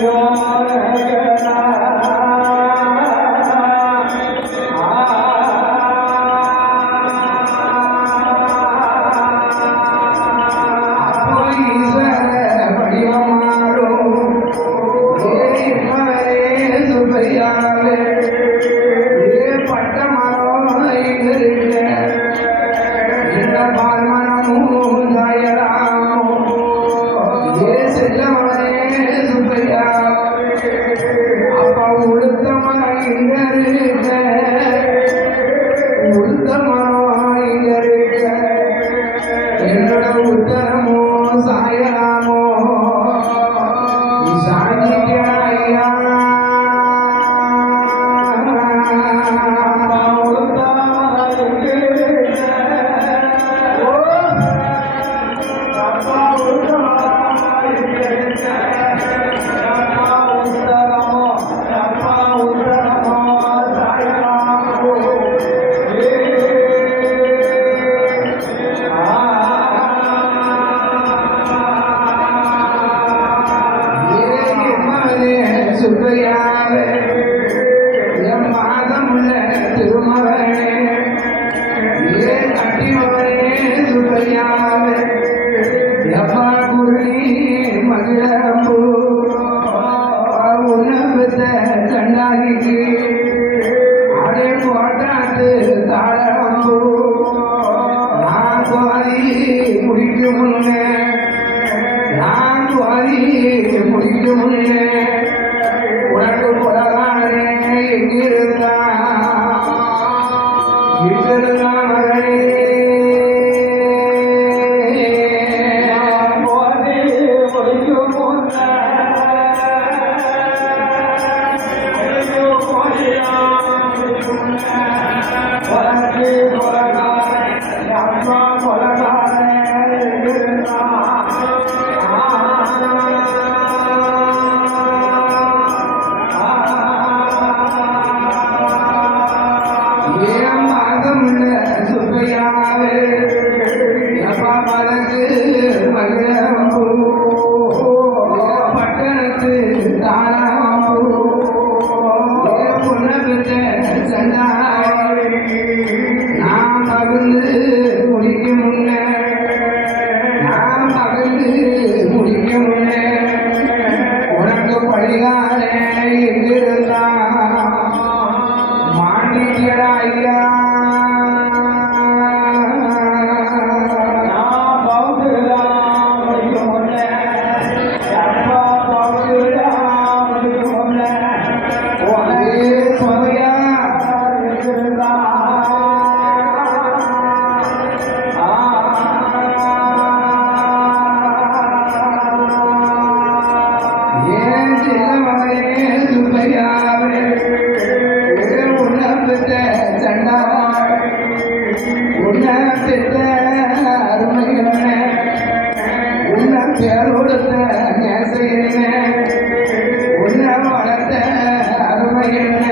சுப்பையாவே என் மாதமுள்ள திருமகனே ஏன் கட்டிமவனே சுப்பையாவே எப்பா குருணி மகிழம்பு உணவத்த கண்ணாகிக்கு அடே போட்டாத்து தாழம்பு நான் குவாரி முடிக்கும் முன்னே நான் குவாரி முடிக்கும் முன்னே உனக்கு புலகானே எங்கிருந்தா இங்கிருந்தா மகனே பட்டணத்து நான் மகிழ்ந்து முடிக்கும் முன்னே உனக்கு படிகாலே எங்கிருந்தா மாண்டியடா ஐயா பேரோடுத்த நேச என்ன உன்னை வளர்த்த அருமை என்ன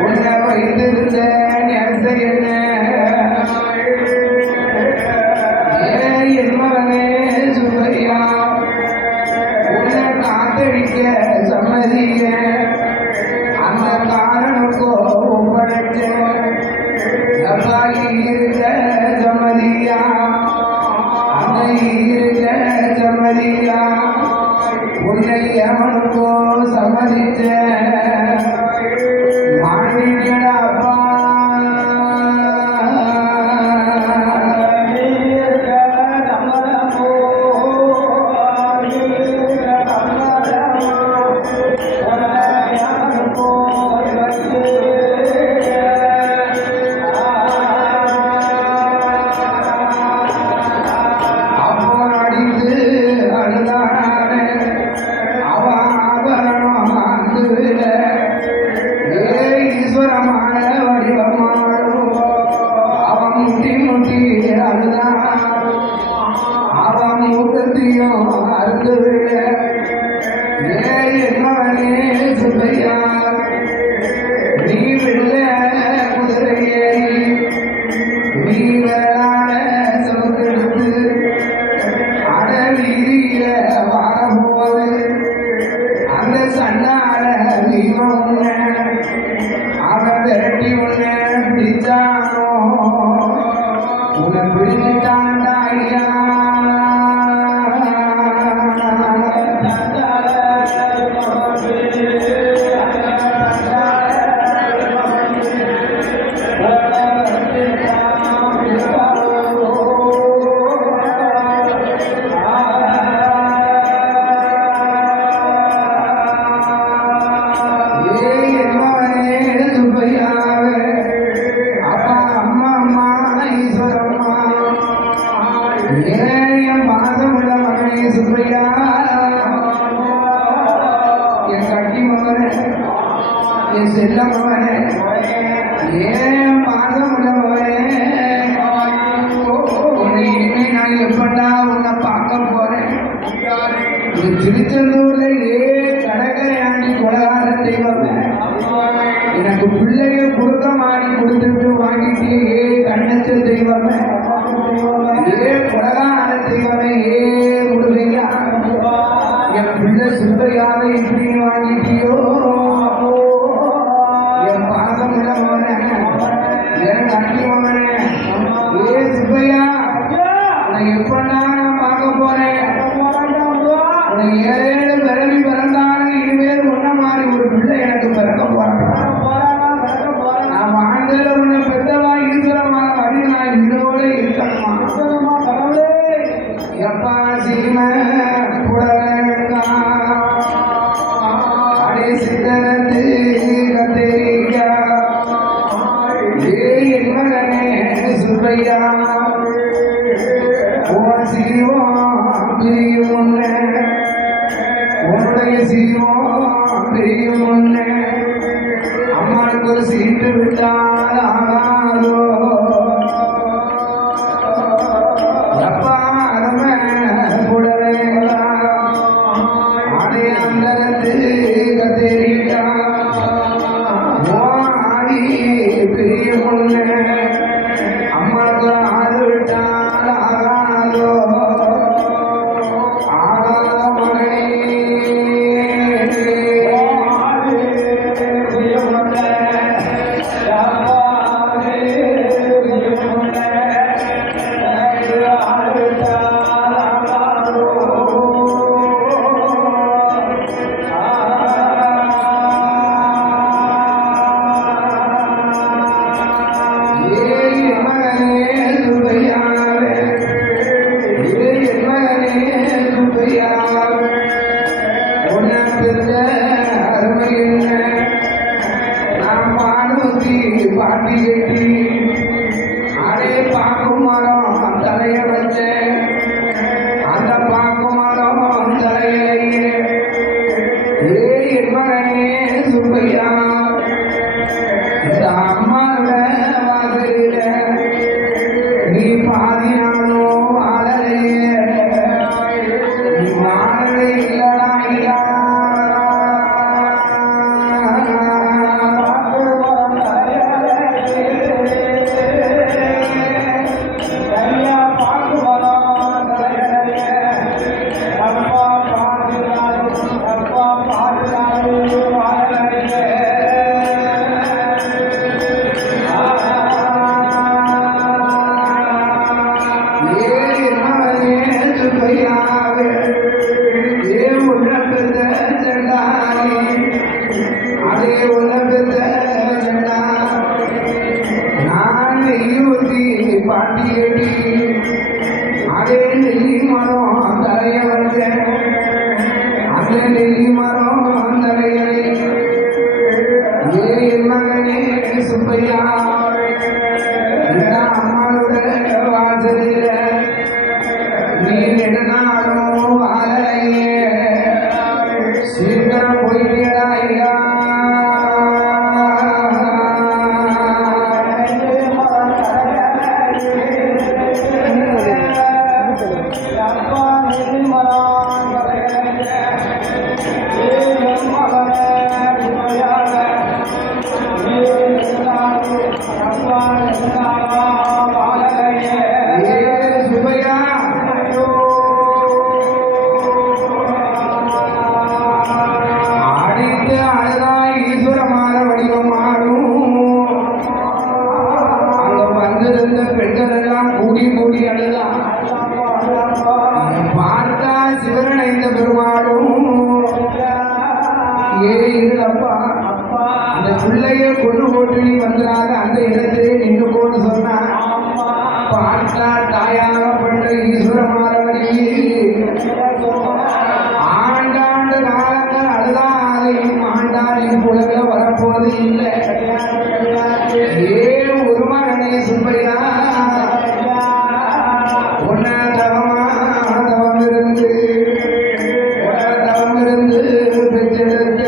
உன்னை வைத்திருந்த நேச என்ன என் மகனே சுப்பையா உன்னை காத்தடிக்க சம்மதிய அந்த காரணக்கோ ஒப்படைச்ச இருக்க சம்மதியா சம்மதியா உன்னை அவனுக்கோ சம்மதிச்ச மாணிக்கடாப்பா சுப்பையா நீ வெள்ள குதிரையே நீ வேளாண சமுத்திரத்து அடவீதியில வாரபோது அந்த சண்டால தெய்வம் உன்ன அவன் விரட்டி உன்ன பிடிச்சானோ உன்னை பிடிச்சிட்டான்டா ஐயா செல்லமவனே ஏன் மாதமுள்ளவனே உன்னை இனிமே நான் எப்படா உன்னை பார்க்க போறேன் திருச்செந்தூர்ல கடற்கரையாண்டி கொலகார தெய்வம் எனக்கு பிள்ளைய கொடுக்க மாடி கொடுத்துட்டு வாங்கிட்டு கண்ணச்ச தெய்வமே கொலகார தெய்வமே முருகையா என் பிள்ளை சுப்பையாவை இப்படி வாங்கி எப்பா சீம புடலங்கா அடே சித்தரத்து கத்தரிக்கா என் மகனே சுப்பையா உன் சீவம் பிரியும் முன்னே உன்னுடைய சீவம் பிரியும் முன்னே அம்மாவுக்கு ஒரு சீட்டு விட்டால் ஆகாதோ அப்பா அரம புடலைங்களா அடே அந்தரத்து கத்தரிக்கா ஆடி பிரியும் முன்னே அம்மாவுக்கு ஆறு விட்டால் ஆகாதோ ஆகாத மகனே பாட்டி கட்டி அதே பாக்கு மரம் தலைய வச்ச அந்த பாக்கு மரம் தலையிலேயே என் மகனே சுப்பையா இந்த அம்மாவோட வாசலில நீ பாதி நாளும் வாழலையே நீ வாழவே இல்லடா ஐயா பாட்டி கட்டி அதே நெல்லி மரம் தலைய வச்சேன் அந்த நெல்லி மரம் தலையலை என் மகனே சுப்பையா இந்த அம்மாவோட வாசலில நீ நெடுநாளும் வாழலையே சீக்கிரம் போயிட்டா ஐயா பெண்கள் எல்லாம் கூடி கூடி அழுதான் பார்த்தா சிவனடைந்த பெருமாளும் இல்லப்பா அந்த பிள்ளைய கொண்டு போட்டு நீ வந்துடாத அந்த இடத்திலே நின்று போன்னு சொன்னா பார்த்தா தாயாகப்பட்ட ஈஸ்வரமானவடி ஆண்டாண்டு காலங்கள் அழுதாலையும் ஆண்டாளின் புலக வரப்போது இல்லை ஒரு மகனே சுப்பையா உன்ன தவம் இருந்து பெற்றெடுத்த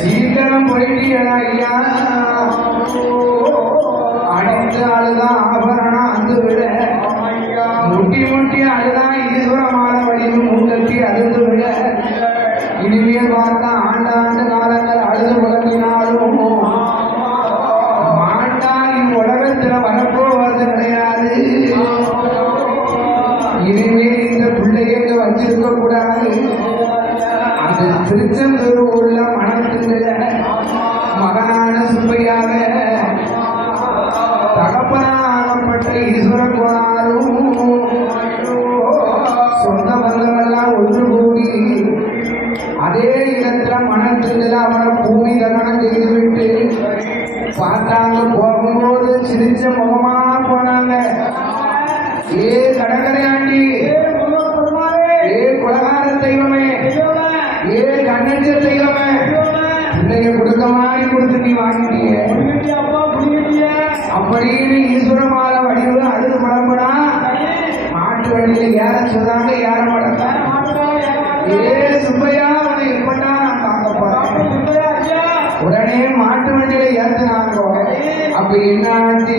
சீக்கிரம் போயிட்டியடா ஐயா அடித்து அழுதா ஆபரணம் அந்த விட முட்டி முட்டி அழுதா ஈஸ்வரமான ஏ கடற்கரையாண்டி, ஏ குலகார தெய்வமே, ஏ கண்ணஞ்ச தெய்வமே, பிள்ளைய கொடுக்க மாதிரி கொடுத்து நீ வாங்கிட்டிய அப்படின்னு ஈஸ்வரமால வடிவு அழுது படம்படா மாட்டு வண்டியில ஏற சொல்றாங்க, ஏற மாட்டாங்க. ஏ சுப்பையா உன்னை எப்படா நான் பார்க்க போறேன். உடனே மாட்டு வண்டியில ஏத்துனாங்க. அப்ப என்ன ஆச்சு?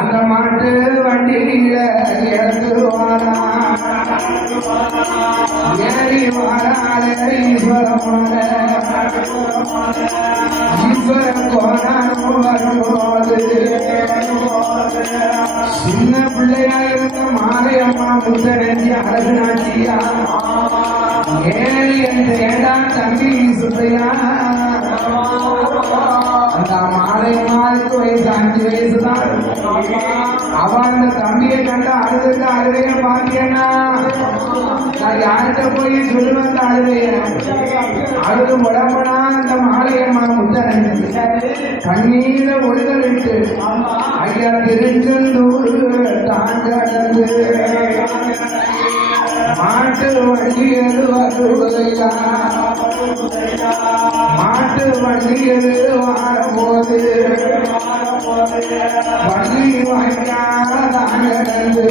அந்த மாட்டு வண்டியில ஏற்றுவாரா ஏறி வாராத ஈஸ்வரமான ஈஸ்வரன் கோணாரும் வரும்போது சின்ன பிள்ளையா இருந்த மாலையம்மா முத்தரஞ்சி அழகு நாச்சியா ஏறி என் ஏடா தம்பி சுப்பையா. அந்த மாலையம்மாவுக்கு வயசு 5 வயசுதான். அவன் அந்த தம்பியை கண்டு அழுதுட்டு அழுகைய பாத்தியன்னா நான் யார்கிட்ட போய் சொல்லுவேன் அழுகைய அழுது உடம்புனா அந்த மாலையம்மா முத்தரஞ்சி கண்ணீர ஒழுக விட்டு ஐயா திருச்செந்தூர் தாண்டந்து மாட்டு வண்டியது வருவதையா மாட்டு வண்டியது வாரபோது வண்டி வாய்க்காதந்து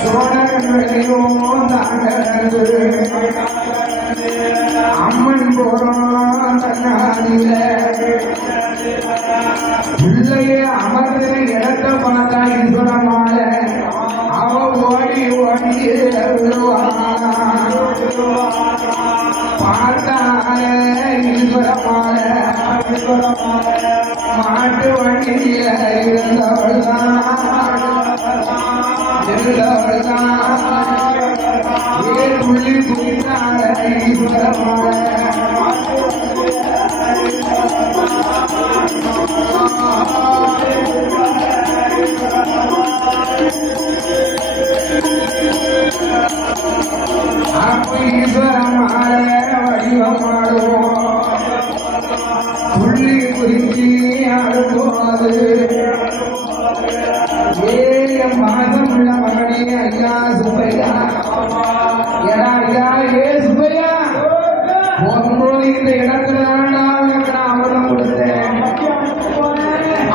சோழர்களையும் தாண்டந்து அம்மன் போறோம் தன்னாடியில பிள்ளைய அமர்ந்து இடத்தை பார்த்தா ஈஸ்வரமால அவ ஓடி ஓடி பார்த்தால ஈஸ்வரமால மாட்டு வண்டியில இருந்தவள்தான் ஏ துள்ளி குடித்தால ஈஸ்வரமால அப்ப ஈஸ்வரமால வடிவமாடுவோம் துள்ளி குறிச்சி ஆடும்போது ஏ மாதம் உள்ள மகனே ஐயா சுப்பையா ஏடா ஐயா ஏ சுப்பையா போகும்போது இந்த இடத்துல உனக்கு நான் அமிர்தம் கொடுத்தேன்.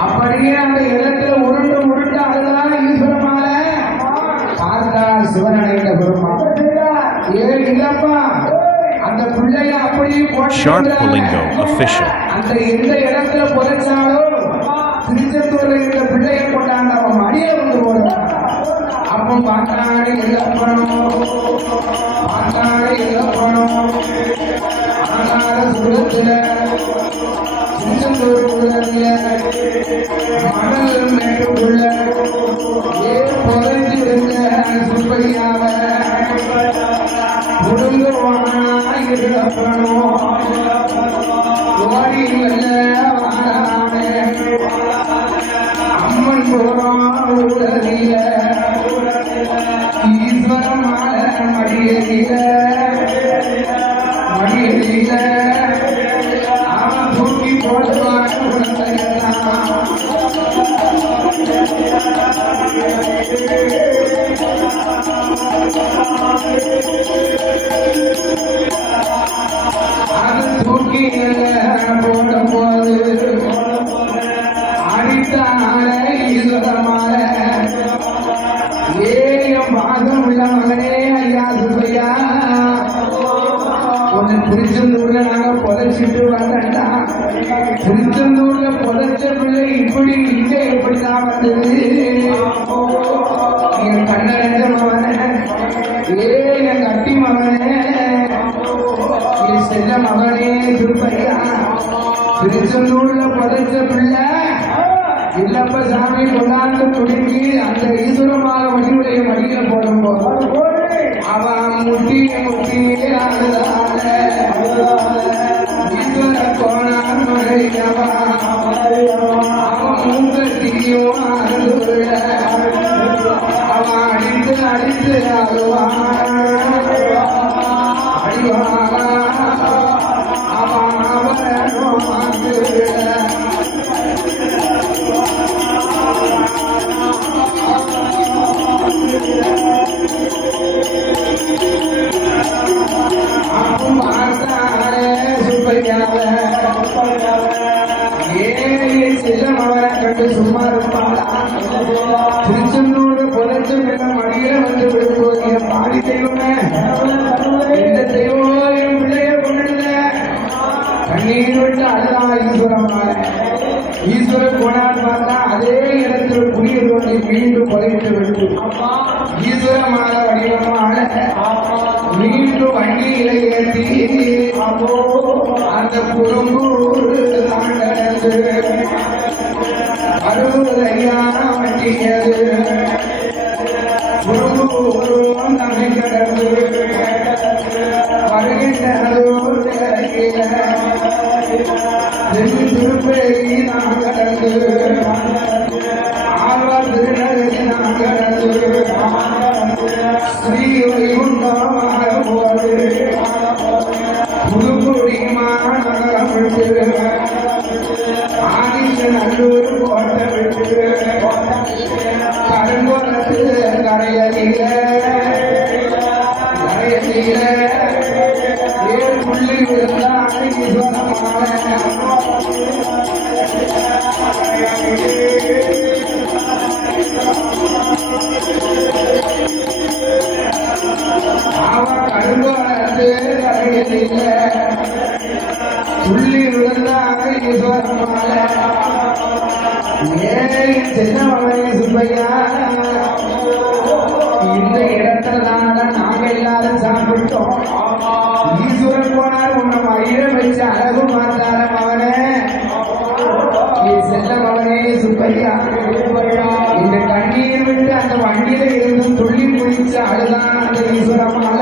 அப்படியே அந்த இடத்துல உருண்டு உருண்டு அதுதான் ஈஸ்வரமால பார்த்தா சிவனடைந்த பெருமா ஏ இல்லப்பா அந்த பிள்ளைய அப்படியே Shark Palingo Official. அந்த எந்த இடத்துல புதைச்சாலும் திருச்செந்தூர்ல இருந்த பிள்ளைய கொண்டாந்து அவன் மடியில வந்து போடுறான். அப்போ பார்த்தாடு இழப்பணும் பார்த்தாடு இழப்பணும் ஆனால சுரத்துல திருச்செந்தூர் உள்ளதுல மணல் மேட்டுக்குள்ள ஏ புதைஞ்சு இருந்த சுப்பையாவ குடும்பவானா இழப்பணும் ஓடி வெள்ள வாரானே அம்மன் போறோம் உடலில ஈஸ்வரமான மடியில மடியில அவன் தூக்கி போடுவான் குழந்தையெல்லாம் அது தூக்கி போடும்போது அடித்தான ஈஸ்வரமால ஏயம் பாகம் உள்ள மகனே ஐயா சுப்பையா உன்னை திருச்செந்தூர்ல நாங்க புதைச்சிட்டு வந்தா திருச்செந்தூர்ல புதைச்ச பிள்ளை இப்படி இங்க எப்படிதான் வந்தது என் கண்ணடைஞ்ச மகனே ஏ என் கட்டி மகனே என் செல்ல மகனே சுப்பையா திருச்செந்தூர்ல புதைச்ச பிள்ளை இல்லப்ப சாமி கொண்டாந்து குடுக்கி அந்த ஈஸ்வரமால வடிவுடைய மடியில போடும்போது அவன் முட்டி முட்டி அழுதால ஈஸ்வர கோணான் மறையவா அவன் மூக்கத்தியும் அழுதுள்ள அவன் அடித்து அடித்து அழுவான் அடிவானா அவன் அவன் தோண்டி மீண்டும் புதைத்து விட்டு ஈஸ்வரமான வடிவமான மீண்டும் வண்டியிலே ஏற்றி அந்த குறும்பூர் நடந்து அறுபதையா வண்டியது குறும்பூரும் தன்னை கடந்து வருகின்றதோர் திருப்பேரி நாம் கடந்து ஆழ்வார் திருநகரி நாம் கடந்து ஸ்ரீ வைகுண்டமாக போது புதுக்குடிமான நகரம் விட்டு ஆதித்த நல்லூர் கோட்டை விட்டு கருங்குளத்து கரையதில ஏழு புள்ளி விழுந்தாய் கருங்குளத்து கரையதில புள்ளி விழுந்தாய் ஈஸ்வரமால சின்னவனை சுப்பையா இந்த இடத்துல தான் நாங்க எல்லாரும் சாப்பிட்டோம். ஈஸ்வரன் போனார் உன்னை மயில வச்சு அழகு மாத்தார மகனே செல்ல மகனே சுப்பையா இந்த கண்ணீர் விட்டு அந்த வண்டியில இருந்தும் துள்ளி குடிச்சு அழுதான் அந்த ஈஸ்வரமால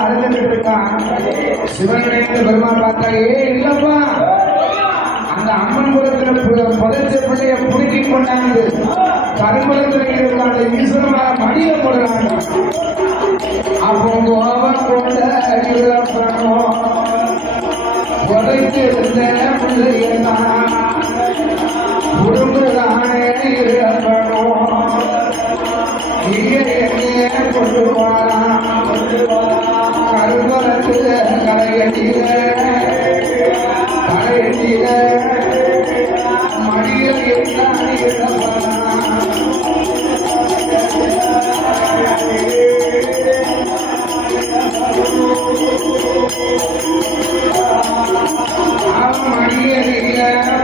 அழுதுகிட்டு இருக்கான். சிவனுடைய பெருமா பார்த்தா இல்லப்பா அந்த அம்மன் குலத்துல புதைச்ச பிள்ளைய புடுக்கி கொண்டாந்து கருங்குளத்துல இருக்க அந்த ஈஸ்வரமான மடிய போடுறாங்க. அப்போ கோபம் கொண்ட புதைத்து இருந்த பிள்ளையெல்லாம் குடும்பதானே இருக்கணும் இங்கே கொண்டு போறான் கருங்குளத்துல கரையடியில மடியில்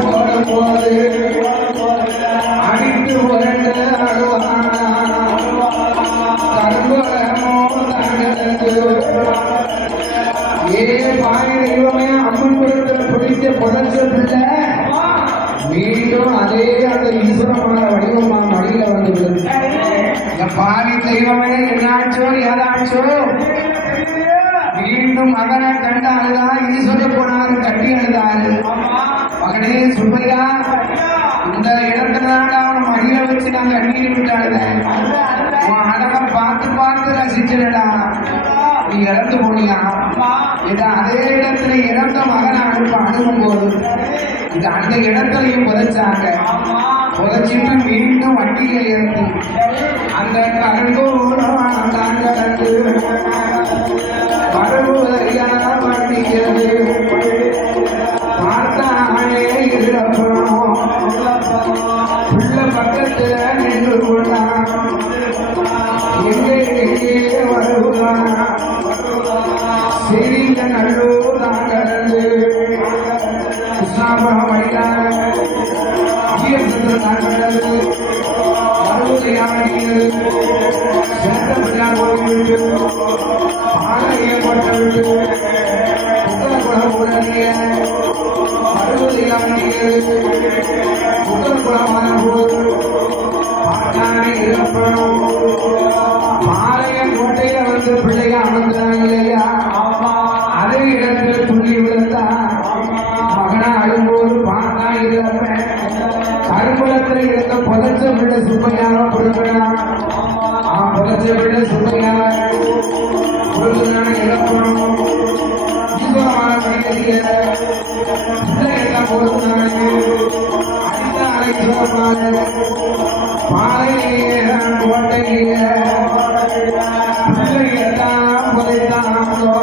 போடும்போது அடித்து உரண்டு பாய் தெய்வமே அம்மன் குலத்தில் பிடிச்ச புதைச்ச பிள்ளை மீண்டும் அதே அந்த ஈஸ்வரமான வடிவமா மடியில வந்து இந்த பாவி தெய்வமே என்னாச்சோ ஏதாச்சோ மீண்டும் மகனை கண்ட அழுதான் ஈஸ்வர போனாரு கட்டி அழுதாரு. மகனே சுப்பையா இந்த இடத்துல அவன் மடியில வச்சு நான் கண்ணீர் விட்டாளுங்க உன் அழகை பார்த்து பார்த்து ரசிச்சிடடா நீ இறந்து போனியா அதே இடத்துல இறந்த மகனை அணுகும் போது இது அந்த இடத்துலையும் புதைச்சாங்க. புதைச்சிட்டு மீண்டும் வண்டியில இருந்து அந்த கருங்கோலம் கடந்து வருவதையா வண்டியது பார்த்தானே இழப்பணும் உள்ள பக்கத்துல நின்று கொண்டான் எங்கே வருவான் சிறிய நல்லூர் தான் கடந்து கிருஷ்ணாபுரம் வழியாக தான் கடந்து மறுபடியாமல் சென்ற பிள்ளார் போய்விட்டு ஆலையை போட்டுவிட்டு புத்தகுலம் உடனே மறுபடியாமல் புத்தகுலமான போது பார்த்தானே இழப்பணும் பாளைய கோட்டையில வந்து பிள்ளைங்க அமர்ந்தாங்க இல்லையா அதே இடத்துல துள்ளி விழுந்தா மகனா அழும்போது பார்த்தா இழப்ப கருங்குளத்துல இருந்த புதைச்ச பிள்ளை சுப்பையாக கொடுக்கிறான். புதைச்ச பிள்ளை சுப்பையாக கொடுக்கிறான இழப்பணும் ஈஸ்வரமான படிக்கல பிள்ளைகள்லாம் கொடுக்கிறாங்க அடித்தாரை ஈஸ்வரமான பாளைய கோட்டையில பிள்ளையெல்லாம் புதைத்தாங்களோ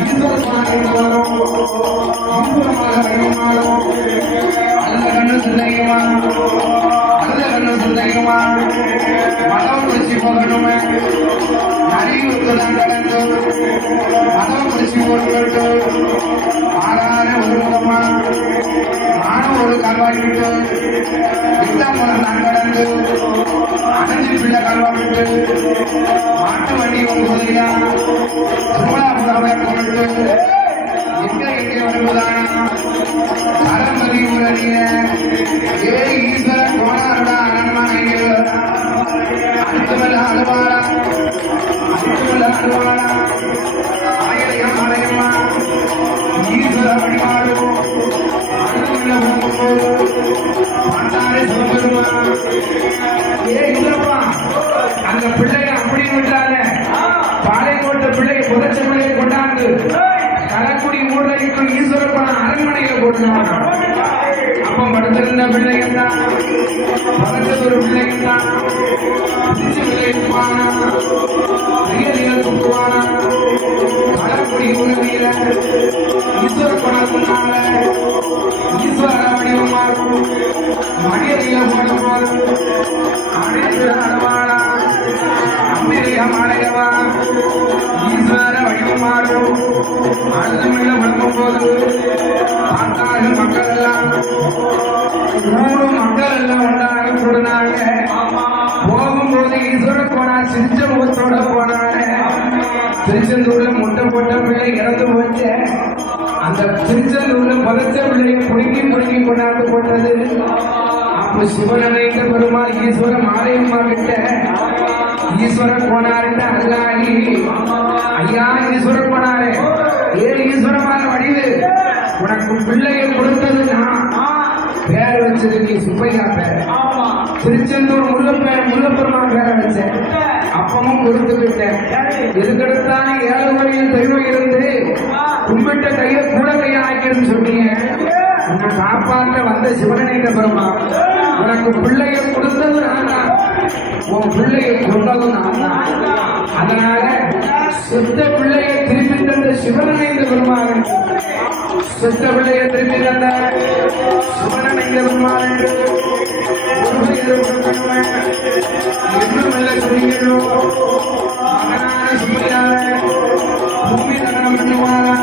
ஈஸ்வர மதம் பிடிச்சி போட்டு ஆறான ஒரு முகமா நானும் ஒரு கால்வாடிட்டு யுத்தம் நான் கடந்து அடைஞ்சு பிள்ளை கால்வாடிட்டு மாட்டு வண்டி போதையா சோழா புறாவை கொண்டு எங்கே வருவதானா அறமதி உலகிய ஏ ஈஸ்வர கோணாரா அரண்மனையில் அடுத்தவல்ல அழுவாரா ஆயிரம் ஆலயமா ஈஸ்வர வழிபாடு பண்டாரை சொல்லுமா ஏ இல்லப்பா அந்த பிள்ளைய அப்படி விட்டால பாளையங்கோட்டை பிள்ளைய புதைச்ச பிள்ளைய கொண்டாந்து கலக்குடி ஊர்ல இப்ப ஈஸ்வர அரண்மனையில போட்டுனாங்க அப்ப படுத்திருந்த பிள்ளைகள் தான் படுத்தது ஒரு பிள்ளைகள் தான் பிள்ளைக்குவானா ரியலியல் குட்டுவானா கலக்குடி ஊரில ஈஸ்வர பணத்தினால ஈஸ்வர வடிவமா இருக்கும் மனிதர்கள போடுவாரு அனைத்து அடவாளா அம்பிரியா மாலையவா ஈஸ்வர வடிவமா இருக்கும் அடுத்தமில்ல வளர்க்கும் போது பார்த்தாலும் மக்கள் எல்லாம் நூறு மக்கள் எல்லாம் ஒன்றாக கூடினாங்க போகும்போது ஈஸ்வர போனார் சிரிச்ச முகத்தோட போனாங்க திருச்செந்தூர்ல முட்டை போட்ட பிள்ளை இறந்து போச்சு அந்த திருச்செந்தூர்ல புதைச்ச பிள்ளைய புடுங்கி கொண்டாந்து போட்டது அப்ப சிவனடைந்த பெருமாள் ஈஸ்வர மாரியம்மா கிட்ட ஈஸ்வர போனாருன்னு அல்லாஹி ஐயா ஈஸ்வர போனாரு ஏ ஈஸ்வரமான வடிவு உனக்கு பிள்ளையை கொடுத்தது நான் பேர் வச்சது நீ சுப்பையா பேர் திருச்செந்தூர் முல்லப்பெருமாள் பேரை வச்சேன் அப்பமும் கொடுத்துக்கிட்டேன் எதுக்கெடுத்தான 7 வழியில் தெய்வம் இருந்து கும்பிட்ட கையில கூட கையை ஆக்கிடுன்னு சொன்னீங்க உன்னை காப்பாற்ற வந்த சிவனேந்த பெருமாள் உனக்கு பிள்ளையை கொடுத்தது நான் தான் உன் பிள்ளையை கொண்டது நான் தான் அதனால சுத்த பிள்ளையை திருப்பி தந்த சிவனேந்த பெருமாள் சுத்த பிள்ளையை திருப்பி தந்த சிவனேந்த பெருமாள் இன்னும் நல்ல சொல்லிங்களோ மகனான சுமையார பூமி தகனம் பண்ணுவாரா